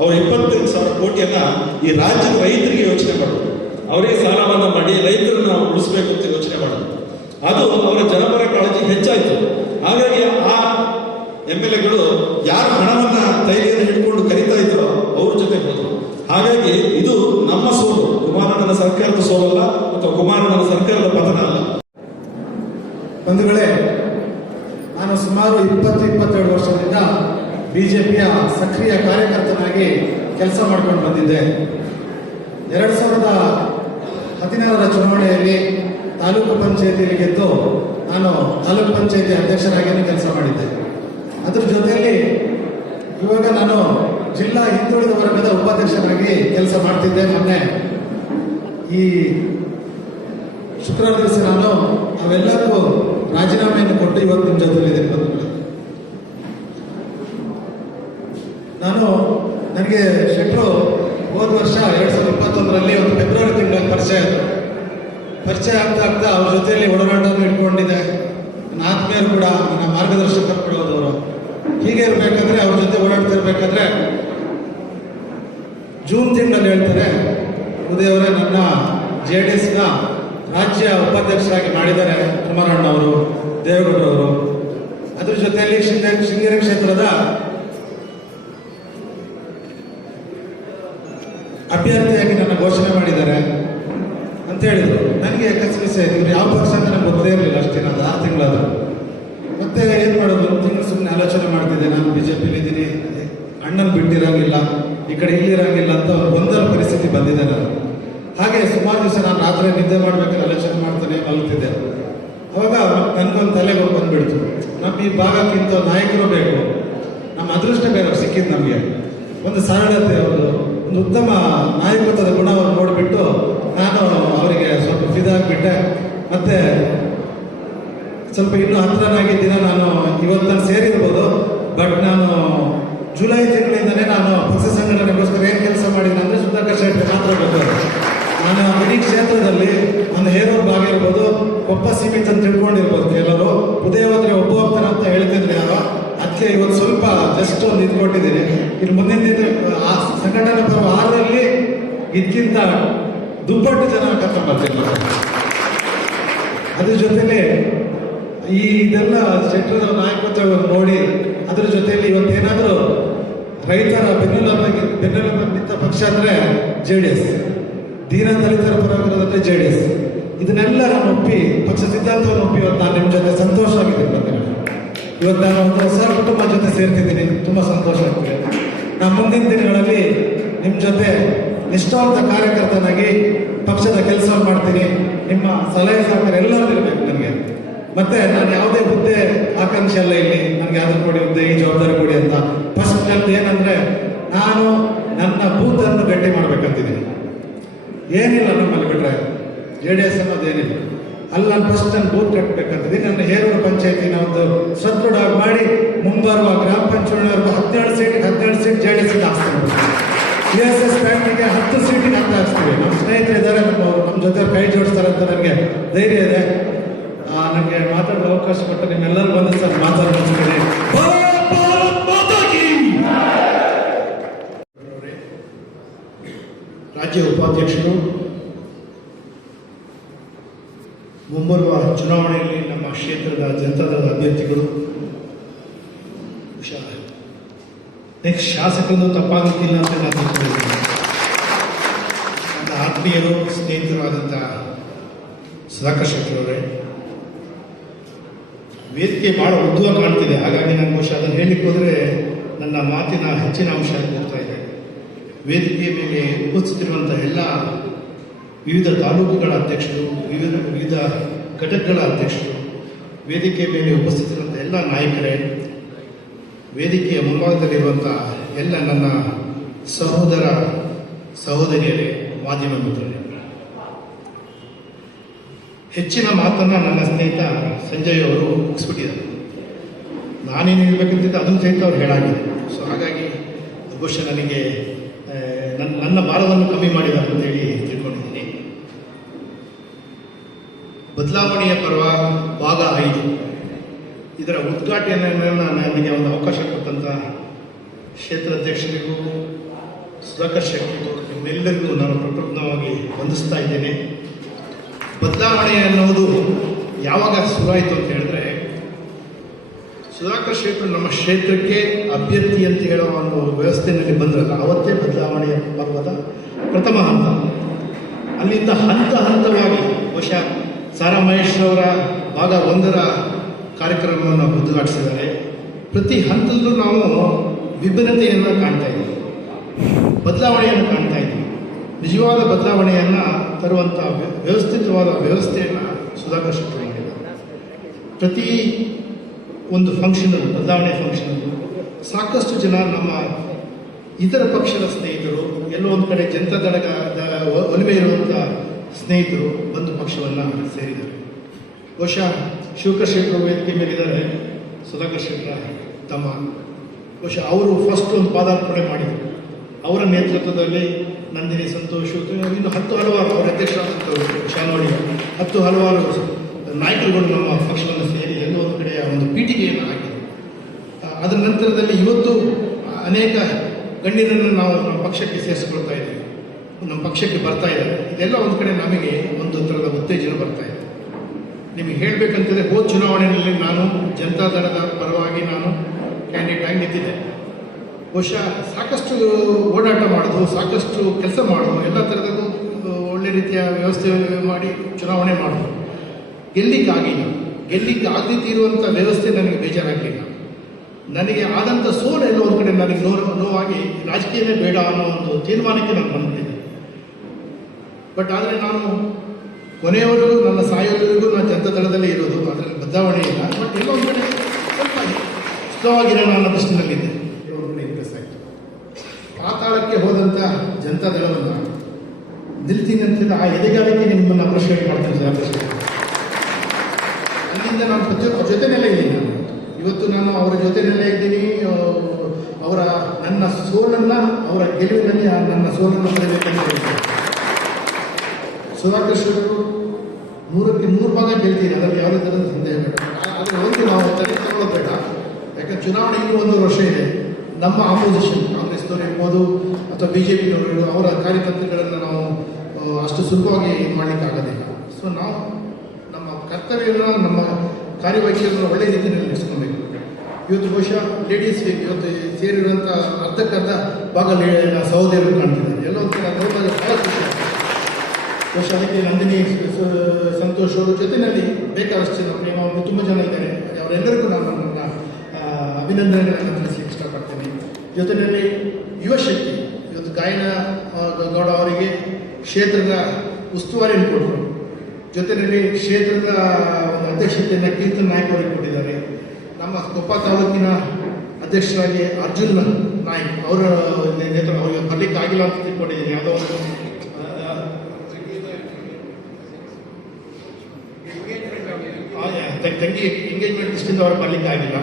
ಅವರು 25,000 ಕೋಟಿಯನ್ನ ಈ ರಾಜ್ಯದ ರೈತರಿಗೆ ಯೋಚನೆ ಮಾಡೋದು, ಅವರಿಗೆ ಸಾಲವನ್ನ ಮಾಡಿ ರೈತರನ್ನ ಉಳಿಸಬೇಕು ಅಂತ ಯೋಚನೆ ಮಾಡೋದು. ಅದು ಅವರ ಜನಪರ ಕಾಳಜಿ ಹೆಚ್ಚಾಯಿತು. ಹಾಗಾಗಿ ಆ MLAಗಳು ಯಾರು ಹಣವನ್ನ ತೈಲಿಯನ್ನು ಹಿಡ್ಕೊಂಡು ಕರೀತಾ ಇದ್ರೋ ಅವ್ರ ಜೊತೆ ಹೋದ್ರು. ಹಾಗಾಗಿ ಇದು ನಮ್ಮ ಸೋಲು, ಕುಮಾರಣ್ಣನ ಸರ್ಕಾರದ ಸೋಲಲ್ಲ ಅಥವಾ ಕುಮಾರಣ್ಣನ ಸರ್ಕಾರದ ಪತನ ಅಲ್ಲ. ಬಂಧುಗಳೇ, ನಾನು ಸುಮಾರು 20-22 ವರ್ಷದಿಂದ ಬಿಜೆಪಿಯ ಸಕ್ರಿಯ ಕಾರ್ಯಕರ್ತನಾಗಿ ಕೆಲಸ ಮಾಡ್ಕೊಂಡು ಬಂದಿದ್ದೆ. 2016ರ ಚುನಾವಣೆಯಲ್ಲಿ ತಾಲೂಕು ಪಂಚಾಯತಿಯಲ್ಲಿ ಗೆದ್ದು ನಾನು ತಾಲೂಕು ಪಂಚಾಯತಿ ಅಧ್ಯಕ್ಷರಾಗಿಯೂ ಕೆಲಸ ಮಾಡಿದ್ದೆ. ಅದ್ರ ಜೊತೆಯಲ್ಲಿ ಇವಾಗ ನಾನು ಜಿಲ್ಲಾ ಹಿಂದುಳಿದ ವರ್ಗದ ಉಪಾಧ್ಯಕ್ಷರಾಗಿ ಕೆಲಸ ಮಾಡ್ತಿದ್ದೆ. ಮೊನ್ನೆ ಈ ಶುಕ್ರವಾರ ದಿವಸ ನಾನು ಅವೆಲ್ಲಕ್ಕೂ ರಾಜೀನಾಮೆಯನ್ನು ಕೊಟ್ಟು ಇವತ್ತು ನಿಮ್ಮ ಜೊತೆಲಿದ್ದೇನೆ. ಬಂಧುಗಳೇ, ನನಗೆ ಶೆಟ್ರು ಹೋದ ವರ್ಷ 2021ರಲ್ಲಿ ಒಂದು ಫೆಬ್ರವರಿ ತಿಂಗಳಲ್ಲಿ ಪರಿಚಯ ಆಗ್ತಾ ಅವ್ರ ಜೊತೆಯಲ್ಲಿ ಒಡನಾಟವನ್ನು ಇಟ್ಕೊಂಡಿದೆ. ನನ್ನ ಆತ್ಮೀಯರು ಕೂಡ, ನನ್ನ ಮಾರ್ಗದರ್ಶಕರು ಕೂಡ ಹೋದವರು. ಹೀಗೆ ಇರಬೇಕಾದ್ರೆ ಅವ್ರ ಜೊತೆ ಓಡಾಡ್ತಿರ್ಬೇಕಾದ್ರೆ ಜೂನ್ ತಿಂಗಳಲ್ಲಿ ಹೇಳ್ತಾರೆ, ಉದಯವರೇ ನನ್ನ JDSನ ರಾಜ್ಯ ಉಪಾಧ್ಯಕ್ಷರಾಗಿ ಮಾಡಿದ್ದಾರೆ ಕುಮಾರಣ್ಣವರು, ದೇವೇಗೌಡರವರು. ಅದ್ರ ಜೊತೆಯಲ್ಲಿ ಶೃಂಗೇರಿ ಕ್ಷೇತ್ರದ ಅಭ್ಯರ್ಥಿಯಾಗಿ ನನ್ನ ಘೋಷಣೆ ಮಾಡಿದ್ದಾರೆ ಅಂತ ಹೇಳಿದ್ರು. ನನಗೆ ಕಸಿವಿಸಿ ಇವ್ರು ಯಾವ ಪಕ್ಷ ಅಂತ ನನಗೆ ಗೊತ್ತೇ ಇರಲಿಲ್ಲ ಅಷ್ಟೇ. ನಾನು 6 ತಿಂಗಳಾದ್ರು. ಮತ್ತೆ ಏನು ಮಾಡೋದು, ಒಂದು ತಿಂಗಳು ಸುಮ್ಮನೆ ಆಲೋಚನೆ ಮಾಡ್ತಿದ್ದೆ. ನಾನು ಬಿಜೆಪಿಲಿ ಇದ್ದೀನಿ, ಅಣ್ಣನ ಬಿಟ್ಟಿರಂಗಿಲ್ಲ, ಈ ಕಡೆ ಇಲ್ಲಿರಂಗಿಲ್ಲ ಅಂತ ಒಂದರ ಪರಿಸ್ಥಿತಿ ಬಂದಿದೆ ನಾನು. ಹಾಗೆ ಸುಮಾರು ದಿವಸ ನಾನು ರಾತ್ರಿ ನಿದ್ದೆ ಮಾಡ್ಬೇಕಾದ್ರೆ ಆಲೋಚನೆ ಮಾಡ್ತಾನೆ ಮಲಗ್ತಿದ್ದೆ. ಅವಾಗ ನನಗೊಂದು ತಲೆಗೆ ಬಂದ್ಬಿಡ್ತು, ನಮ್ಮ ಈ ಭಾಗಕ್ಕಿಂತ ನಾಯಕರು ಬೇಕು, ನಮ್ಮ ಅದೃಷ್ಟ ಬೇರೆ ಸಿಕ್ಕಿದ್ದು ನಮಗೆ. ಒಂದು ಸರಳತೆ, ಒಂದು ಉತ್ತಮ ನಾಯಕತ್ವದ ಗುಣವನ್ನು ನೋಡಿಬಿಟ್ಟು ನಾನು ಅವರಿಗೆ ಸ್ವಲ್ಪ ಫಿದಾಗ್ಬಿಟ್ಟೆ. ಮತ್ತೆ ಸ್ವಲ್ಪ ಇನ್ನೂ ಹತ್ತಿರನಾಗಿದ್ದೀನ. ನಾನು ಇವತ್ತು ಸೇರಿರ್ಬೋದು, ಬಟ್ ನಾನು ಜುಲೈ ತಿಂಗಳಿಂದನೇ ನಾನು ಪಕ್ಷ ಸಂಘಟನೆಗೋಸ್ಕರ ಏನು ಕೆಲಸ ಮಾಡಿದ್ದೀನಿ ಅಂದರೆ ಸುಧಾಕರ್ ಶೆಟ್ಟಿ ಮಾತ್ರ ಗೊತ್ತದು. ನಾನು ಇಡೀ ಕ್ಷೇತ್ರದಲ್ಲಿ ಒಂದು ಹೇರೂರು ಭಾಗ ಇರ್ಬೋದು, ಕೊಪ್ಪ ಸೀಮಿತ ಅಂತ ತಿಳ್ಕೊಂಡಿರ್ಬೋದು ಕೆಲವರು, ಉದಯವಾದ್ರೆ ಒಬ್ಬ ಹೋಗ್ತಾರೆ ಅಂತ ಹೇಳ್ತಿದ್ರು ಯಾರೋ. ಅದಕ್ಕೆ ಇವತ್ತು ಸ್ವಲ್ಪ ಜಸ್ಟ್ ಒಂದು ಇದು ಕೊಟ್ಟಿದ್ದೀನಿ. ಇಲ್ಲಿ ಮುಂದಿನ ದಿನ ಆ ಸಂಘಟನಾ ಪರ್ವ 6ರಲ್ಲಿ ಇದಕ್ಕಿಂತ ದುಪ್ಪಟ್ಟು ಜನ ಕರ್ಕೊಂಡ್ಬರ್ತೀನಿ. ಅದ್ರ ಜೊತೆಲೆ ಈ ಇದೆಲ್ಲ ಶೆಟ್ಟರ ನಾಯಕತ್ವ ನೋಡಿ, ಅದ್ರ ಜೊತೆಯಲ್ಲಿ ಇವತ್ತೇನಾದರೂ ರೈತರ ಬೆನ್ನೆಲುಬು ನಿಂತ ಪಕ್ಷ ಅಂದರೆ JDS, ದೀನ ದಲಿತರ ಪರವಾಗಿರೋದಂದ್ರೆ JDS. ಇದನ್ನೆಲ್ಲ ನಾನು ಒಪ್ಪಿ, ಪಕ್ಷ ಸಿದ್ಧಾಂತವನ್ನು ಒಪ್ಪಿ ಇವತ್ತು ನಾನು ನಿಮ್ಮ ಜೊತೆ ಸಂತೋಷವಾಗಿದ್ದೀನಿ. ಬಂದರೆ ಇವತ್ತು ನಾನು ಒಂದು ಹೊಸ ಕುಟುಂಬ ಜೊತೆ ಸೇರ್ತಿದ್ದೀನಿ, ತುಂಬ ಸಂತೋಷ ಆಗ್ತದೆ. ನಾನು ಮುಂದಿನ ದಿನಗಳಲ್ಲಿ ನಿಮ್ಮ ಜೊತೆ ನಿಷ್ಠಾವಂತ ಕಾರ್ಯಕರ್ತನಾಗಿ ಪಕ್ಷದ ಕೆಲಸವನ್ನು ಮಾಡ್ತೀನಿ. ನಿಮ್ಮ ಸಲಹೆ ಸಹಕಾರ ಎಲ್ಲರೂ ಇರಬೇಕು ನನಗೆ. ಮತ್ತೆ ನಾನು ಯಾವುದೇ ಹುದ್ದೆ ಆಕಾಂಕ್ಷೆ ಅಲ್ಲ ಇಲ್ಲಿ, ನನಗೆ ಯಾವ್ದು ಕೊಡಿ ಹುದ್ದೆ, ಈ ಜವಾಬ್ದಾರಿ ಕೊಡಿ ಅಂತ. ಫಸ್ಟ್ ನಂದು ಏನಂದ್ರೆ, ನಾನು ನನ್ನ ಬೂತನ್ನು ಗಟ್ಟಿ ಮಾಡ್ಬೇಕಂತಿದ್ದೀನಿ. ಏನಿಲ್ಲ ನಮ್ಮಲ್ಲಿ ಬಿಟ್ರೆ JDS ಅನ್ನೋದೇನಿಲ್ಲ. ಅಲ್ಲಿ ನಾನು ಫಸ್ಟ್ ನನ್ನ ಬೂತ್ ಕಟ್ಟಬೇಕಂತಿದ್ದೀನಿ. ನನ್ನ ಹೇರೂರು ಪಂಚಾಯತಿನ ಒಂದು ಸದೃಢವಾಗಿ ಮಾಡಿ ಮುಂಬರುವ ಗ್ರಾಮ ಪಂಚಾಯತ್ವರೆಗೂ 17 ಸೀಟ್ JDS ಹಾಕ್ಸ್ತೀನಿ. PSS ಫ್ಯಾಕ್ಟ್ರಿಗೆ 10 ಸೀಟಿಗೆ 10 ಹಾಕ್ಸ್ತೀವಿ. ನಮ್ಮ ಸ್ನೇಹಿತರು ಇದ್ದಾರೆ, ನಮ್ಮ ಜೊತೆ ಕೈ ಜೋಡಿಸ್ತಾರೆ ಅಂತ ನನಗೆ ಧೈರ್ಯ ಇದೆ. ನನಗೆ ಮಾತಾಡೋ ಅವಕಾಶ ಕೊಟ್ಟು ನಿಮ್ಮೆಲ್ಲರೂ ಬಂದು ಸರ್ ಮಾತಾಡ್ತೀನಿ. ರಾಜ್ಯ ಉಪಾಧ್ಯಕ್ಷರು, ಮುಂಬರುವ ಚುನಾವಣೆಯಲ್ಲಿ ನಮ್ಮ ಕ್ಷೇತ್ರದ ಜನತಾದಳದ ಅಭ್ಯರ್ಥಿಗಳು, ನೆಕ್ಸ್ಟ್ ಶಾಸಕರನ್ನು ತಪ್ಪಾಗುತ್ತಿಲ್ಲ ಅಂತ ನಾನು ತಿಳ್ಕೊಂಡಿದ್ದೀನಿ. ನನ್ನ ಆತ್ಮೀಯರು, ಸ್ನೇಹಿತರು ಆದಂಥ ಸುಧಾಕರ್ ಶೆಟ್ಟರವರೇ, ವೇದಿಕೆ ಭಾಳ ಉದ್ದವಾಗಿ ಕಾಣ್ತಿದೆ. ಹಾಗಾಗಿ ನಾನು ಬಹುಶಃ ಅದನ್ನು ಹೇಳಲಿಕ್ಕೆ ಹೋದರೆ ನನ್ನ ಮಾತಿನ ಹೆಚ್ಚಿನ ಅಂಶ ಹೋಗ್ತಾ ಇದೆ. ವೇದಿಕೆಯ ಮೇಲೆ ಉಪಸ್ಥಿತಿರುವಂಥ ಎಲ್ಲ ವಿವಿಧ ತಾಲೂಕುಗಳ ಅಧ್ಯಕ್ಷರು, ವಿವಿಧ ಘಟಕಗಳ ಅಧ್ಯಕ್ಷರು, ವೇದಿಕೆಯ ಮೇಲೆ ಉಪಸ್ಥಿತಿರುವಂಥ ಎಲ್ಲ ನಾಯಕರೇ, ವೇದಿಕೆಯ ಮುಂಭಾಗದಲ್ಲಿರುವಂಥ ಎಲ್ಲ ನನ್ನ ಸಹೋದರ ಸಹೋದರಿಯರೇ, ಮಾಧ್ಯಮ ಮಿತ್ರರೇ, ಹೆಚ್ಚಿನ ಮಾತನ್ನು ನನ್ನ ಸ್ನೇಹಿತ ಸಂಜಯ್ ಅವರು ಮುಗಿಸ್ಬಿಟ್ಟಿದ್ದಾರೆ. ನಾನೇನು ಹೇಳ್ಬೇಕಂತಿದ್ದೆ ಅದನ್ನು ಸಹಿತ ಅವ್ರು ಹೇಳಾಗಿದೆ. ಸೊ ಹಾಗಾಗಿ ಬಹುಶಃ ನನಗೆ ನನ್ನ ಭಾರವನ್ನು ಕಮ್ಮಿ ಮಾಡಿದ್ದಾರೆ ಅಂತೇಳಿ ತಿಳ್ಕೊಂಡಿದ್ದೀನಿ. ಬದಲಾವಣೆಯ ಪರ್ವ ಭಾಗ 5 ಇದರ ಉದ್ಘಾಟನೆಯನ್ನು ನನಗೆ ಒಂದು ಅವಕಾಶ ಕೊಟ್ಟಂಥ ಕ್ಷೇತ್ರ ಅಧ್ಯಕ್ಷರಿಗೂ ಸುಧಾಕರ್ ಶೆಟ್ಟಿಗೂ ನಿಮ್ಮೆಲ್ಲರಿಗೂ ನಾನು ಪ್ರಪ್ರಥಮವಾಗಿ ವಂದಿಸ್ತಾ ಇದ್ದೇನೆ. ಬದಲಾವಣೆ ಅನ್ನೋದು ಯಾವಾಗ ಶುರುವಾಯಿತು ಅಂತ ಹೇಳಿದ್ರೆ, ಸುಧಾಕರ್ ಶೆಟ್ಟರು ನಮ್ಮ ಕ್ಷೇತ್ರಕ್ಕೆ ಅಭ್ಯರ್ಥಿ ಅಂತ ಹೇಳೋ ಒಂದು ವ್ಯವಸ್ಥೆಯಲ್ಲಿ ಬಂದ್ರಲ್ಲ, ಅವತ್ತೇ ಬದಲಾವಣೆಯ ಪರ್ವದ ಪ್ರಥಮ ಹಂತ. ಅಲ್ಲಿಂದ ಹಂತ ಹಂತವಾಗಿ ಬಹುಶಃ ಸಾರಾ ಮಹೇಶ್ ಅವರ ಭಾಗ 1ರ ಕಾರ್ಯಕ್ರಮವನ್ನು ಉದ್ಘಾಟಿಸಿದ್ದಾರೆ. ಪ್ರತಿ ಹಂತದಲ್ಲೂ ನಾವು ವಿಭಿನ್ನತೆಯನ್ನು ಕಾಣ್ತಾ ಇದ್ದೀವಿ, ಬದಲಾವಣೆಯನ್ನು ಕಾಣ್ತಾ ಇದ್ದೀವಿ. ನಿಜವಾದ ಬದಲಾವಣೆಯನ್ನು ತರುವಂಥ ವ್ಯವಸ್ಥಿತವಾದ ವ್ಯವಸ್ಥೆಯನ್ನು ಸುಧಾಕರ್ ಶೆಟ್ಟರು ಮಾಡಿದ್ದಾರೆ. ಪ್ರತಿ ಒಂದು ಫಂಕ್ಷನಲ್ಲೂ, ಬದಲಾವಣೆ ಫಂಕ್ಷನಲ್ಲೂ ಸಾಕಷ್ಟು ಜನ ನಮ್ಮ ಇತರ ಪಕ್ಷದ ಸ್ನೇಹಿತರು, ಎಲ್ಲೋ ಒಂದು ಕಡೆ ಜನತಾ ದಳದ ಒಲವೆ ಇರುವಂಥ ಸ್ನೇಹಿತರು ಬಂದು ಪಕ್ಷವನ್ನು ಸೇರಿದ್ದಾರೆ. ಬಹುಶಃ ಶಿವಕರ್ ಶೆಟ್ಟರು ವೇದಿಕೆ ಮೇಲಿದ್ದಾರೆ, ಸುಧಾಕರ್ ಶೆಟ್ಟರ ತಮ್ಮ. ಬಹುಶಃ ಅವರು ಫಸ್ಟ್ ಒಂದು ಪಾದಾರ್ಪಣೆ ಮಾಡಿದರು. ಅವರ ನೇತೃತ್ವದಲ್ಲಿ ನಂದಿನಿ, ಸಂತೋಷ್, ಇನ್ನು 10 ಹಲವಾರು ಅವರ ಅಧ್ಯಕ್ಷರಾದಂಥವರು ಶಾನವಾಡಿ 10 ಹಲವಾರು ನಾಯಕರುಗಳು ನಮ್ಮ ಪಕ್ಷವನ್ನು ಸೇರಿ ಎಲ್ಲೋ ಒಂದು ಕಡೆಯ ಒಂದು ಪೀಠಿಗೆಯನ್ನು ಹಾಕಿದರು. ಅದರ ನಂತರದಲ್ಲಿ ಇವತ್ತು ಅನೇಕ ಗಣ್ಯರನ್ನು ನಾವು ನಮ್ಮ ಪಕ್ಷಕ್ಕೆ ಸೇರಿಸ್ಕೊಳ್ತಾ ಇದ್ದೀವಿ, ನಮ್ಮ ಪಕ್ಷಕ್ಕೆ ಬರ್ತಾ ಇದ್ದಾರೆ. ಇದೆಲ್ಲ ಒಂದು ಕಡೆ ನಮಗೆ ಒಂದು ಥರದ ಉತ್ತೇಜನ ಬರ್ತಾ ಇದೆ. ನಿಮಗೆ ಹೇಳಬೇಕಂತಂದರೆ ಹೋದ ಚುನಾವಣೆಯಲ್ಲಿ ನಾನು ಜನತಾ ದಳದ ಪರವಾಗಿ ನಾನು ಕ್ಯಾಂಡಿಡೇಟ್ ಆಗಿ ನಿಂತಿದ್ದೆ. ಬಹುಶಃ ಸಾಕಷ್ಟು ಓಡಾಟ ಮಾಡೋದು, ಸಾಕಷ್ಟು ಕೆಲಸ ಮಾಡೋದು, ಎಲ್ಲ ಥರದ್ದು ಒಳ್ಳೆ ರೀತಿಯ ವ್ಯವಸ್ಥೆ ಮಾಡಿ ಚುನಾವಣೆ ಮಾಡೋದು. ಗೆಲ್ಲಿಕ್ಕೆ ಆಗದಿರುವಂಥ ವ್ಯವಸ್ಥೆ ನನಗೆ ಬೇಜಾರಾಗಲಿಲ್ಲ. ನನಗೆ ಆದಂಥ ಸೋಲು ಎಲ್ಲೋ ಒಂದು ಕಡೆ ನನಗೆ ನೋವಾಗಿ ರಾಜಕೀಯವೇ ಬೇಡ ಅನ್ನೋ ಒಂದು ತೀರ್ಮಾನಕ್ಕೆ ನಾನು ಬಂದ್ಬಿಟ್ಟಿದ್ದೆ. ಬಟ್ ಆದರೆ ನಾನು ಕೊನೆಯವರೆಗೂ ನನ್ನ ಸಾಯೋವರೆಗೂ ನಾನು ಜನತಾ ದಳದಲ್ಲೇ ಇರೋದು, ಅದರಲ್ಲಿ ಬದಲಾವಣೆ ಇಲ್ಲ. ಬಟ್ ಎಲ್ಲೋ ಒಂದು ಕಡೆ ಸ್ವಲ್ಪ ಸ್ಲೋವಾಗಿರೋಣ ಅನ್ನೋ ದೃಷ್ಟಿನಲ್ಲಿದ್ದೆ. ಒಂದು ಕಡೆ ಇಂಪ್ರೆಸ್ ಆಯಿತು. ಪಾತಾಳಕ್ಕೆ ಹೋದಂಥ ಜನತಾ ದಳವನ್ನು ನಿಲ್ತೀನಿ ಅಂತಿದ್ದ ಆ ಎದೆಗಾಲಕ್ಕೆ ನಿಮ್ಮನ್ನು ಅಪ್ರಿಷಿಯೇಟ್ ಮಾಡ್ತೀನಿ ಸರ್. ಅಲ್ಲಿಂದ ನಾನು ಅವ್ರ ಜೊತೆಯಲ್ಲೇ ಇದ್ದೀನಿ. ನಾನು ಇವತ್ತು ನಾನು ಅವರ ಜೊತೆಯಲ್ಲೇ ಇದ್ದೀನಿ. ನನ್ನ ಸೋಲನ್ನು, ಅವರ ಗೆಲುವಿನಲ್ಲಿ ನನ್ನ ಸೋಲನ್ನು ಪಡೆಯಬೇಕಂತ ಹೇಳ್ತೀನಿ. ಸುಧಾಕರ್ ಶೆಟ್ಟರು 100ಕ್ಕೆ 100 ಭಾಗ ಗೆಲ್ತೀನಿ, ಅದರಲ್ಲಿ ಯಾವುದೇ ಥರದ ಸಂದೇಹ ಬೇಡ. ಆದರೆ ಒಂದು ನಾವು ತಗೊಳ್ಳೋದು ಬೇಡ. ಯಾಕಂದ್ರೆ ಚುನಾವಣೆ ಇನ್ನೂ 1 ವರ್ಷ ಇದೆ. ನಮ್ಮ ಆಪೋಸಿಷನ್ ಕಾಂಗ್ರೆಸ್ನವರು ಇರ್ಬೋದು ಅಥವಾ BJPನವರು ಅವರ ಕಾರ್ಯಕರ್ತರುಗಳನ್ನು ನಾವು ಅಷ್ಟು ಸುಲಭವಾಗಿ ಇದು ಮಾಡಲಿಕ್ಕೆ ಆಗೋದಿಲ್ಲ. ಸೊ ನಾವು ನಮ್ಮ ಕರ್ತವ್ಯವನ್ನು, ನಮ್ಮ ಕಾರ್ಯವೈಖರಿಯನ್ನು ಒಳ್ಳೆ ರೀತಿಯಲ್ಲಿ ನಡೆಸ್ಕೊಬೇಕು. ಇವತ್ತು ಬಹುಶಃ ಲೇಡೀಸ್ ವೀಕ್ ಇವತ್ತು ಸೇರಿರುವಂಥ ಅರ್ಧಕ್ಕರ್ಧ ಭಾಗ ಸಹೋದರರು ಕಾಣ್ತಿದ್ದಾರೆ. ಎಲ್ಲ ಒಂದು ಕಡೆ ನೋಡಿದಾಗ ಭಾಳ ಖುಷಿ ಆಗ್ತದೆ. ಬಹುಶಃ ಅದಕ್ಕೆ ನಂದಿನಿ, ಸಂತೋಷ್ ಅವರ ಜೊತೆಯಲ್ಲಿ ಬೇಕಾದಷ್ಟು ಜನ, ಪ್ರೇಮ ಅವರು ತುಂಬ ಜನ ಇದ್ದಾರೆ. ಅವರೆಲ್ಲರಿಗೂ ನಾನು ನನ್ನ ಅಭಿನಂದನೆಗಳನ್ನು ತಿಳಿಸಲಿಕ್ಕೆ ಇಷ್ಟಪಡ್ತೇನೆ. ಜೊತೆಯಲ್ಲಿ ಯುವ ಶಕ್ತಿ ಇವತ್ತು ಗಾಯನ ಗೌಡ ಅವರಿಗೆ ಕ್ಷೇತ್ರದ ಉಸ್ತುವಾರಿಯನ್ನು ಕೊಟ್ಟರು. ಜೊತೆಯಲ್ಲಿ ಕ್ಷೇತ್ರದ ಒಂದು ಅಧ್ಯಕ್ಷತೆಯನ್ನು ಕೀರ್ತನ್ ನಾಯ್ಕ ಅವರಿಗೆ ಕೊಟ್ಟಿದ್ದಾರೆ. ನಮ್ಮ ಕೊಪ್ಪ ತಾಲೂಕಿನ ಅಧ್ಯಕ್ಷರಾಗಿ ಅರ್ಜುನ್ ನಾಯ್ಕ್ ಅವರ ನೇತೃತ್ವ, ಅವರಿಗೆ ಬರಲಿಕ್ಕೆ ಆಗಿಲ್ಲ ಅಂತ ತಿಳ್ಕೊಂಡಿದ್ದೀನಿ. ಯಾವುದೋ ಒಂದು ತಂಗಿ ಎಂಗೇಜ್ಮೆಂಟ್ ದೃಷ್ಟಿಯಿಂದ ಅವ್ರು ಬರಲಿಕ್ಕೆ ಆಗಿಲ್ಲ.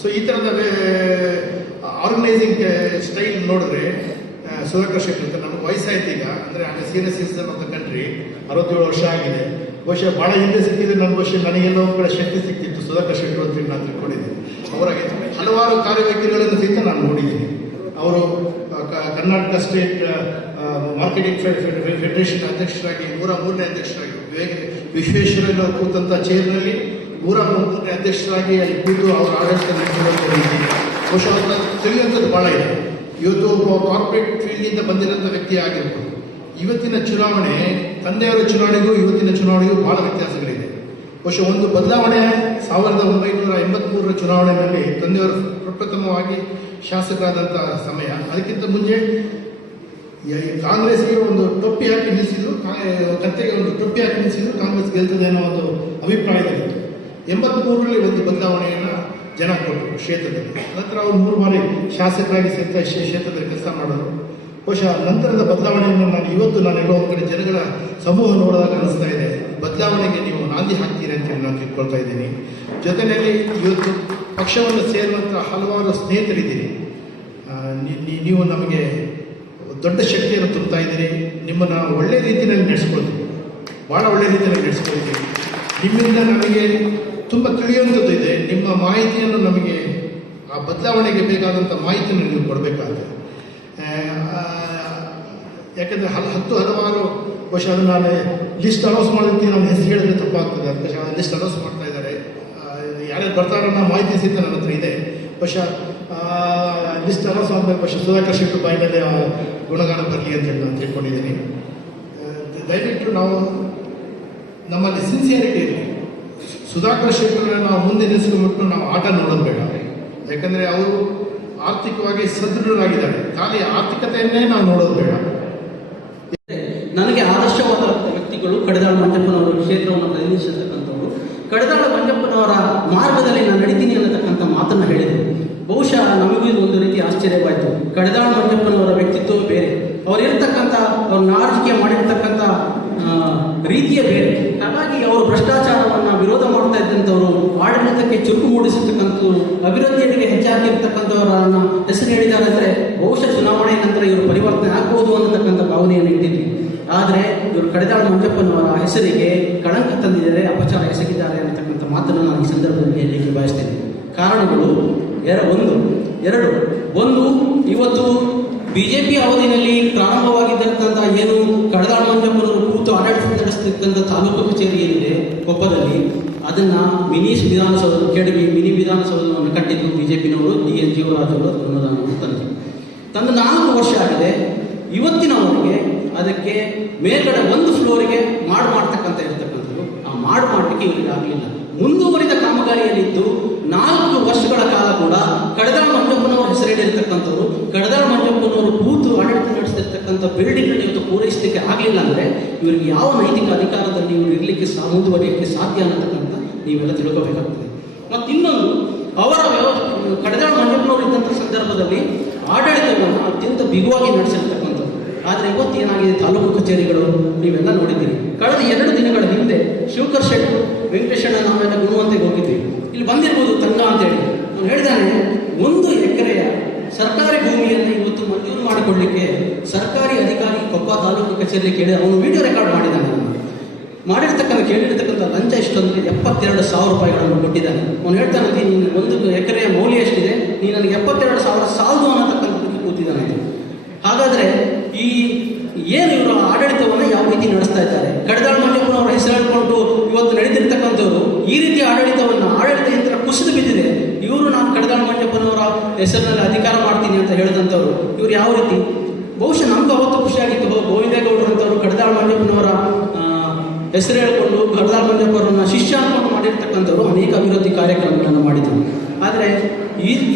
ಸೊ ಈ ಥರದ ಆರ್ಗನೈಸಿಂಗ್ ಸ್ಟೈಲ್ ನೋಡಿದ್ರೆ ಸುಧಾಕರ್ ಶೆಟ್ಟರು ಅಂತ ನಮಗೆ ವಯಸ್ಸಾಯ್ತು ಈಗ. ಅಂದರೆ ಆಗ senior citizen of the country, 67 ವರ್ಷ ಆಗಿದೆ. ಬಹುಶಃ ಭಾಳ ಹಿಂದೆ ಸಿಕ್ಕಿದ್ರೆ ನನ್ನ ಬಹುಶಃ ನನಗೆಲ್ಲೋ ಒಂದು ಕಡೆ ಶಕ್ತಿ ಸಿಕ್ತಿತ್ತು ಸುಧಾಕರ್ ಶೆಟ್ಟರು ಅಂತೇಳಿ ನಾನು ತಿಳ್ಕೊಂಡಿದ್ದೀನಿ. ಅವರಾಗೆ ಹಲವಾರು ಕಾರ್ಯವೈಖರಿಗಳನ್ನು ಸಹಿತ ನಾನು ನೋಡಿದ್ದೀನಿ. ಅವರು ಕರ್ನಾಟಕ ಸ್ಟೇಟ್ ಮಾರ್ಕೆಟಿಂಗ್ ಫೆಡರೇಷನ್ ಅಧ್ಯಕ್ಷರಾಗಿ 103ನೇ ಅಧ್ಯಕ್ಷರಾಗಿ, ವಿಶ್ವೇಶ್ವರಯ್ಯ ಕೂತಂಥ ಚೇರ್ನಲ್ಲಿ 103ನೇ ಅಧ್ಯಕ್ಷರಾಗಿ ಅಲ್ಲಿ ಕೂತು ಅವರ ಆಡಳಿತ ನಡೆಸಿರೋದು ಬಹುಶಃ ಅದನ್ನ ತಿಳಿಯುವಂಥದ್ದು ಭಾಳ ಇದೆ. ಇವತ್ತು ಒಬ್ಬ ಕಾರ್ಪೊರೇಟ್ ಫೀಲ್ಡಿಂದ ಬಂದಿರೋಂಥ ವ್ಯಕ್ತಿ ಆಗಿರ್ಬೋದು. ಇವತ್ತಿನ ಚುನಾವಣೆ, ತಂದೆಯವರ ಚುನಾವಣೆಗೂ ಇವತ್ತಿನ ಚುನಾವಣೆಗೂ ಭಾಳ ವ್ಯತ್ಯಾಸಗಳಿದೆ. ಬಹುಶಃ ಒಂದು ಬದಲಾವಣೆ 1983ರ ಚುನಾವಣೆಯಲ್ಲಿ ತಂದೆಯವರು ಪ್ರಪ್ರಥಮವಾಗಿ ಶಾಸಕರಾದಂಥ ಸಮಯ. ಅದಕ್ಕಿಂತ ಮುಂಚೆ ಕಾಂಗ್ರೆಸ್ಗೆ ಒಂದು ಟೊಪ್ಪಿ ಹಾಕಿ ನಿಲ್ಲಿಸಿದ್ರು, ಕತ್ತೆಗೆ ಒಂದು ಟೊಪ್ಪಿ ಹಾಕಿ ನಿಲ್ಲಿಸಿದ್ರು, ಕಾಂಗ್ರೆಸ್ ಗೆಲ್ತದೆ ಅನ್ನೋ ಒಂದು ಅಭಿಪ್ರಾಯದಲ್ಲಿತ್ತು. 83ರಲ್ಲಿ ಒಂದು ಬದಲಾವಣೆಯನ್ನು ಜನ ಕೊಟ್ಟರು ಕ್ಷೇತ್ರದಲ್ಲಿ. ನಂತರ ಅವರು 3 ಬಾರಿ ಶಾಸಕರಾಗಿ ಕ್ಷೇತ್ರದಲ್ಲಿ ಕೆಲಸ ಮಾಡೋರು. ಬಹುಶಃ ನಂತರದ ಬದಲಾವಣೆಯನ್ನು ನಾನು ಎಲ್ಲೋ ಒಂದು ಕಡೆ ಜನಗಳ ಸಮೂಹ ನೋಡಿದಾಗ ಅನಿಸ್ತಾ ಇದೆ, ಬದಲಾವಣೆಗೆ ನೀವು ನಾಂದಿ ಹಾಕ್ತೀರಿ ಅಂತೇಳಿ ನಾನು ತಿಳ್ಕೊಳ್ತಾ ಇದ್ದೀನಿ. ಜೊತೆಯಲ್ಲಿ ಇವತ್ತು ಪಕ್ಷವನ್ನು ಸೇರುವಂಥ ಹಲವಾರು ಸ್ನೇಹಿತರಿದ್ದೀರಿ. ನೀವು ನಮಗೆ ದೊಡ್ಡ ಶಕ್ತಿಯನ್ನು ತುಂಬುತ್ತಾ ಇದ್ದೀರಿ. ನಿಮ್ಮನ್ನು ಒಳ್ಳೆ ರೀತಿಯಲ್ಲಿ ನಡೆಸ್ಕೊಳ್ತೀವಿ, ಭಾಳ ಒಳ್ಳೆ ರೀತಿಯಲ್ಲಿ ನಡೆಸ್ಕೊಳ್ತೀವಿ. ನಿಮ್ಮಿಂದ ನಮಗೆ ತುಂಬ ತಿಳಿಯುವಂಥದ್ದು ಇದೆ. ನಿಮ್ಮ ಮಾಹಿತಿಯನ್ನು ನಮಗೆ ಆ ಬದಲಾವಣೆಗೆ ಬೇಕಾದಂಥ ಮಾಹಿತಿಯನ್ನು ನೀವು ಕೊಡಬೇಕಾಗುತ್ತೆ. ಯಾಕೆಂದರೆ ಹಲವಾರು ಬಹುಶಃ ಅದು ನಾನು ಲಿಸ್ಟ್ ಅನೌನ್ಸ್ ಮಾಡಿರ್ತೀನಿ, ನಮ್ಮ ಹೆಸರು ಹೇಳಿದ್ರೆ ತಪ್ಪಾಗ್ತದೆ. ಅದಕ್ಕೆ ಲಿಸ್ಟ್ ಅನೌನ್ಸ್ ಮಾಡ್ತಾ ಇದ್ದಾರೆ. ಯಾರ್ಯಾರು ಬರ್ತಾರೋ ಅನ್ನೋ ಮಾಹಿತಿ ಸಹಿತ ನನ್ನ ಹತ್ರ ಇದೆ. ಬಹುಶಃ ಲಿಸ್ಟ್ ಅನೌನ್ಸ್ ಆದಮೇಲೆ ಬಹುಶಃ ಸುಧಾಕರ್ ಶೆಟ್ಟರ್ ಬಾಯಿ ಮೇಲೆ ಗುಣಗಾನ ಬರಲಿ ಅಂತೇಳಿ ನಾನು ತಿಳ್ಕೊಂಡಿದ್ದೀನಿ. ದಯವಿಟ್ಟು ನಾವು ನಮ್ಮಲ್ಲಿ ಸಿನ್ಸಿಯಾರಿಟಿ ಇರಲಿ. ಸುಧಾಕರ್ ಶೆಟ್ಟರನ್ನ ನಾವು ಮುಂದೆ ನಿಲ್ಲಿಸ್ಕೊಂಡ್ಬಿಟ್ಟು ನಾವು ಆಟ ನೋಡೋದು ಬೇಡ. ಯಾಕಂದರೆ ಅವರು ಆರ್ಥಿಕವಾಗಿ ಸದೃಢರಾಗಿದ್ದಾರೆ. ಖಾಲಿ ಆರ್ಥಿಕತೆಯನ್ನೇ ನಾವು ನೋಡೋದು ಬೇಡ. ನನಗೆ ಆದರ್ಶವಾದ ವ್ಯಕ್ತಿಗಳು ಕಡದಾಳು ಮಂಜಪ್ಪನವರು ಕ್ಷೇತ್ರವನ್ನು ಪ್ರತಿನಿಧಿಸತಕ್ಕಂಥವರು. ಕಡದಾಳು ಮಂಜಪ್ಪನವರ ಮಾರ್ಗದಲ್ಲಿ ನಾನು ನಡೀತೀನಿ ಅನ್ನತಕ್ಕಂಥ ಮಾತನ್ನು ಹೇಳಿದರು. ಬಹುಶಃ ನಮಗೂ ಇದು ಒಂದು ರೀತಿ ಆಶ್ಚರ್ಯವಾಯಿತು. ಕಡದಾಳು ಮಂಜಪ್ಪನವರ ವ್ಯಕ್ತಿತ್ವವೇ ಬೇರೆ, ಅವರಿರ್ತಕ್ಕಂಥ ಅವ್ರ ಆಳ್ವಿಕೆ ಮಾಡಿರ್ತಕ್ಕಂಥ ರೀತಿಯೇ ಬೇರೆ. ಹಾಗಾಗಿ ಅವರು ಭ್ರಷ್ಟಾಚಾರವನ್ನು ವಿರೋಧ ಮಾಡ್ತಾ ಇದ್ದಂಥವರು, ಆಡಳಿತಕ್ಕೆ ಚುರುಕು ಮೂಡಿಸಿರ್ತಕ್ಕಂಥದ್ದು, ಅಭಿವೃದ್ಧಿಯಡಿಗೆ ಹೆಚ್ಚಾಗಿರ್ತಕ್ಕಂಥವರನ್ನ ಹೆಸರು ಹೇಳಿದ್ದಾರೆ ಅಂದರೆ ಬಹುಶಃ ಚುನಾವಣೆ ನಂತರ ಇವರು ಪರಿವರ್ತನೆ ಆಗ್ಬೋದು ಅನ್ನತಕ್ಕಂಥ ಭಾವನೆಯನ್ನು ಇಟ್ಟಿದ್ವಿ. ಆದರೆ ಇವರು ಕಡದಾಳು ಮಂಜಪ್ಪನವರ ಹೆಸರಿಗೆ ಕಳಂಕ ತಂದಿದ್ದಾರೆ, ಅಪಚಾರ ಎಸಗಿದ್ದಾರೆ ಅನ್ನತಕ್ಕಂಥ ಮಾತನ್ನು ನಾನು ಈ ಸಂದರ್ಭದಲ್ಲಿ ಹೇಳಲಿಕ್ಕೆ ಬಯಸ್ತೇನೆ. ಕಾರಣಗಳು ಒಂದು ಇವತ್ತು ಬಿಜೆಪಿ ಅವಧಿಯಲ್ಲಿ ಪ್ರಾರಂಭವಾಗಿದ್ದಂಥ ಏನು ಕಡದಾಳು ಮಂಜಪ್ಪನವರು ಕೂತು ಆಡಳಿತ ನಡೆಸತಕ್ಕಂಥ ತಾಲೂಕು ಕಚೇರಿ ಏನಿದೆ ಕೊಪ್ಪದಲ್ಲಿ, ಅದನ್ನು ಮಿನಿ ವಿಧಾನಸೌಧವನ್ನು ಕಟ್ಟಿದ್ದು ಬಿಜೆಪಿನವರು, DN ಜೀವರಾಜ್ ಅವರು ಅನುದಾನವನ್ನು ತಂದು 4 ವರ್ಷ ಆಗಿದೆ. ಇವತ್ತಿನವರೆಗೆ ಅದಕ್ಕೆ ಮೇಲ್ಗಡೆ 1 ಫ್ಲೋರಿಗೆ ಮಾಡ್ತಕ್ಕಂಥ ಇರ್ತಕ್ಕಂಥದ್ದು. ಆ ಮಾಡಲಿಕ್ಕೆ ಇವರಿಗೆ ಆಗಲಿಲ್ಲ. ಮುಂದುವರಿದ ಕಾಮಗಾರಿಯಲ್ಲಿದ್ದು 4 ವರ್ಷಗಳ ಕಾಲ ಕೂಡ ಕಡದಾಳು ಮಂಜಪ್ಪನವರು ಹೆಸರಿಡಿರ್ತಕ್ಕಂಥವ್ರು, ಕಡದಾಳು ಮಂಜಪ್ಪನವರು ಕೂತು ಆಡಳಿತ ನಡೆಸ್ತಿರ್ತಕ್ಕಂಥ ಬಿಲ್ಡಿಂಗ್ ಇವತ್ತು ಪೂರೈಸಲಿಕ್ಕೆ ಆಗಲಿಲ್ಲ ಅಂದರೆ ಇವರಿಗೆ ಯಾವ ನೈತಿಕ ಅಧಿಕಾರದಲ್ಲಿ ಇವರು ಇರಲಿಕ್ಕೆ ಮುಂದುವರಿಯಲಿಕ್ಕೆ ಸಾಧ್ಯ ಅನ್ನತಕ್ಕಂಥ ನೀವೆಲ್ಲ ತಿಳ್ಕೋಬೇಕಾಗ್ತದೆ. ಮತ್ತು ಇನ್ನೊಂದು, ಅವರ ಕಡದಾಳು ಮಂಜಪ್ಪನವರು ಇದ್ದಂಥ ಸಂದರ್ಭದಲ್ಲಿ ಆಡಳಿತವನ್ನು ಅತ್ಯಂತ ಬಿಗುವಾಗಿ ನಡೆಸಿರ್ತಕ್ಕಂಥದ್ದು. ಆದರೆ ಇವತ್ತು ಏನಾಗಿದೆ, ತಾಲೂಕು ಕಚೇರಿಗಳು ನೀವೆಲ್ಲ ನೋಡಿದ್ದೀರಿ. ಕಳೆದ 2 ದಿನಗಳ ಹಿಂದೆ ಶಿವಕರ್ ಶೆಟ್ಟರು, ವೆಂಕಟೇಶಣ್ಣ ನಾವೆಲ್ಲ ಗುಣವಂತೆಗೆ ಹೋಗಿದ್ವಿ. ಇಲ್ಲಿ ಬಂದಿರ್ಬೋದು ತಂಗ ಅಂತೇಳಿ. ಅವನು ಹೇಳಿದಾನೆ, 1 ಎಕರೆಯ ಸರ್ಕಾರಿ ಭೂಮಿಯನ್ನು ಇವತ್ತು ಮಂಜೂರು ಮಾಡಿಕೊಡ್ಲಿಕ್ಕೆ ಸರ್ಕಾರಿ ಅಧಿಕಾರಿ ಕೊಪ್ಪ ತಾಲೂಕು ಕಚೇರಿ ಕೇಳಿ ಅವನು ವಿಡಿಯೋ ರೆಕಾರ್ಡ್ ಮಾಡಿದ್ದಾನೆ. ಕೇಳಿರ್ತಕ್ಕಂಥ ಲಂಚ ಇಷ್ಟೊಂದು 72,000 ರೂಪಾಯಿಗಳನ್ನು ಕೊಟ್ಟಿದ್ದಾನೆ. ಅವನು ಹೇಳ್ತಾನೆ, ನೀನು 1 ಎಕರೆಯ ಮೌಲ್ಯ ಎಷ್ಟಿದೆ, ನೀನು ನನಗೆ 72,000 ಸಾಲದು ಅನ್ನತಕ್ಕಂಥದ್ದಕ್ಕೆ ಕೂತಿದ್ದಾನೆ. ಹಾಗಾದರೆ ಈ ಏನು ಇವರು ಆಡಳಿತವನ್ನು ಯಾವ ರೀತಿ ನಡೆಸ್ತಾ ಇದ್ದಾರೆ? ಕಡದಾಳು ಮಂಜಪ್ಪನವರ ಹೆಸರು ಹೇಳ್ಕೊಂಡು ಇವತ್ತು ನಡೀತಿರ್ತಕ್ಕಂಥವ್ರು ಈ ರೀತಿ ಆಡಳಿತ ಯಂತ್ರ ಕುಸಿದು ಬಿದ್ದಿದೆ. ಇವರು ನಾನು ಕಡದಾಳು ಮಂಜಪ್ಪನವರ ಹೆಸರಿನಲ್ಲಿ ಅಧಿಕಾರ ಮಾಡ್ತೀನಿ ಅಂತ ಹೇಳಿದಂಥವ್ರು ಇವರು ಯಾವ ರೀತಿ? ಬಹುಶಃ ನಮಗೂ ಅವತ್ತು ಖುಷಿಯಾಗಿತ್ತು, ಗೋವಿಂದೇಗೌಡರು ಅಂತವರು ಕಡದಾಳು ಮಂಜಪ್ಪನವರ ಹೆಸರು ಹೇಳಿಕೊಂಡು ಕಡದಾಳು ಮಂಜಪ್ಪನವರನ್ನ ಶಿಷ್ಯ ಅನ್ಕೊಂಡು ಮಾಡಿರ್ತಕ್ಕಂಥವ್ರು ಅನೇಕ ಅಭಿವೃದ್ಧಿ ಕಾರ್ಯಕ್ರಮಗಳನ್ನು ಮಾಡಿದರು. ಆದರೆ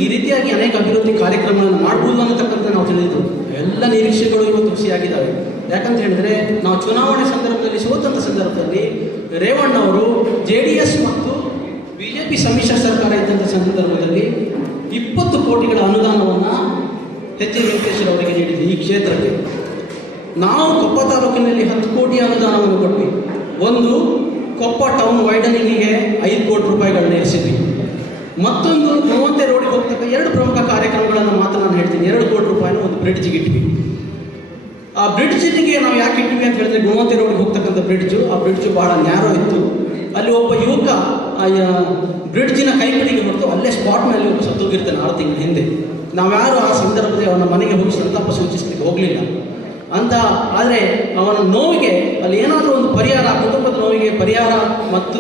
ಈ ರೀತಿಯಾಗಿ ಅನೇಕ ಅಭಿವೃದ್ಧಿ ಕಾರ್ಯಕ್ರಮಗಳನ್ನು ಮಾಡ್ಬೋದು ಅನ್ನತಕ್ಕಂಥ ನಾವು ತಿಳಿದಿದ್ದು ಎಲ್ಲ ನಿರೀಕ್ಷೆಗಳು ಇವತ್ತು ಹುಸಿಯಾಗಿದ್ದಾವೆ. ಯಾಕಂತ ಹೇಳಿದ್ರೆ, ನಾವು ಚುನಾವಣೆ ಸಂದರ್ಭದಲ್ಲಿ ಸೋತಂಥ ಸಂದರ್ಭದಲ್ಲಿ ರೇವಣ್ಣವರು JDS ಮತ್ತು ಬಿಜೆಪಿ ಸಮ್ಮಿಶ್ರ ಸರ್ಕಾರ ಇದ್ದಂಥ ಸಂದರ್ಭದಲ್ಲಿ 20 ಕೋಟಿಗಳ ಅನುದಾನವನ್ನು ಎಚ್ ವೆಂಕಟೇಶ್ವರ ಅವರಿಗೆ ನೀಡಿದ್ವಿ ಈ ಕ್ಷೇತ್ರಕ್ಕೆ. ನಾವು ಕೊಪ್ಪ ತಾಲೂಕಿನಲ್ಲಿ 10 ಕೋಟಿ ಅನುದಾನವನ್ನು ಕೊಟ್ವಿ. ಒಂದು ಕೊಪ್ಪ ಟೌನ್ ವೈಡನಿಂಗಿಗೆ 5 ಕೋಟಿ ರೂಪಾಯಿಗಳನ್ನ ಇರಿಸಿದ್ವಿ. ಮತ್ತೊಂದು ಗುಣವಂತೆ ರೋಡಿಗೆ ಹೋಗ್ತಕ್ಕ 2 ಪ್ರಮುಖ ಕಾರ್ಯಕ್ರಮಗಳನ್ನು ಮಾತ್ರ ನಾನು ಹೇಳ್ತೀನಿ. 2 ಕೋಟಿ ರೂಪಾಯಿನ ಒಂದು ಬ್ರಿಡ್ಜ್ಗೆ ಇಟ್ವಿ. ಆ ಬ್ರಿಡ್ಜಿಗೆ ನಾವು ಯಾಕೆ ಇಟ್ವಿ ಅಂತ ಹೇಳಿದ್ರೆ, ಗುಣವಂತೆ ರೋಡಿಗೆ ಹೋಗ್ತಕ್ಕಂಥ ಬ್ರಿಡ್ಜು, ಆ ಬ್ರಿಡ್ಜು ಬಹಳ ನ್ಯಾರೋ ಇತ್ತು. ಅಲ್ಲಿ ಒಬ್ಬ ಯುವಕ ಬ್ರಿಡ್ಜಿನ ಕೈಪಿಡಿಗೆ ಹೊರತು ಅಲ್ಲೇ ಸ್ಪಾಟ್ನಲ್ಲಿ ಒಬ್ಬ ಸತ್ತೋಗಿರ್ತಾನೆ 6 ತಿಂಗಳ ಹಿಂದೆ. ನಾವ್ಯಾರು ಆ ಸಂದರ್ಭದಲ್ಲಿ ಅವನ ಮನೆಗೆ ಹೋಗಿ ಸಂತಾಪ ಸೂಚಿಸಲಿಕ್ಕೆ ಹೋಗಲಿಲ್ಲ ಅಂತ. ಆದರೆ ಅವನ ನೋವಿಗೆ ಅಲ್ಲಿ ಏನಾದರೂ ಒಂದು ಪರಿಹಾರ, ಕುಟುಂಬದ ನೋವಿಗೆ ಪರಿಹಾರ ಮತ್ತು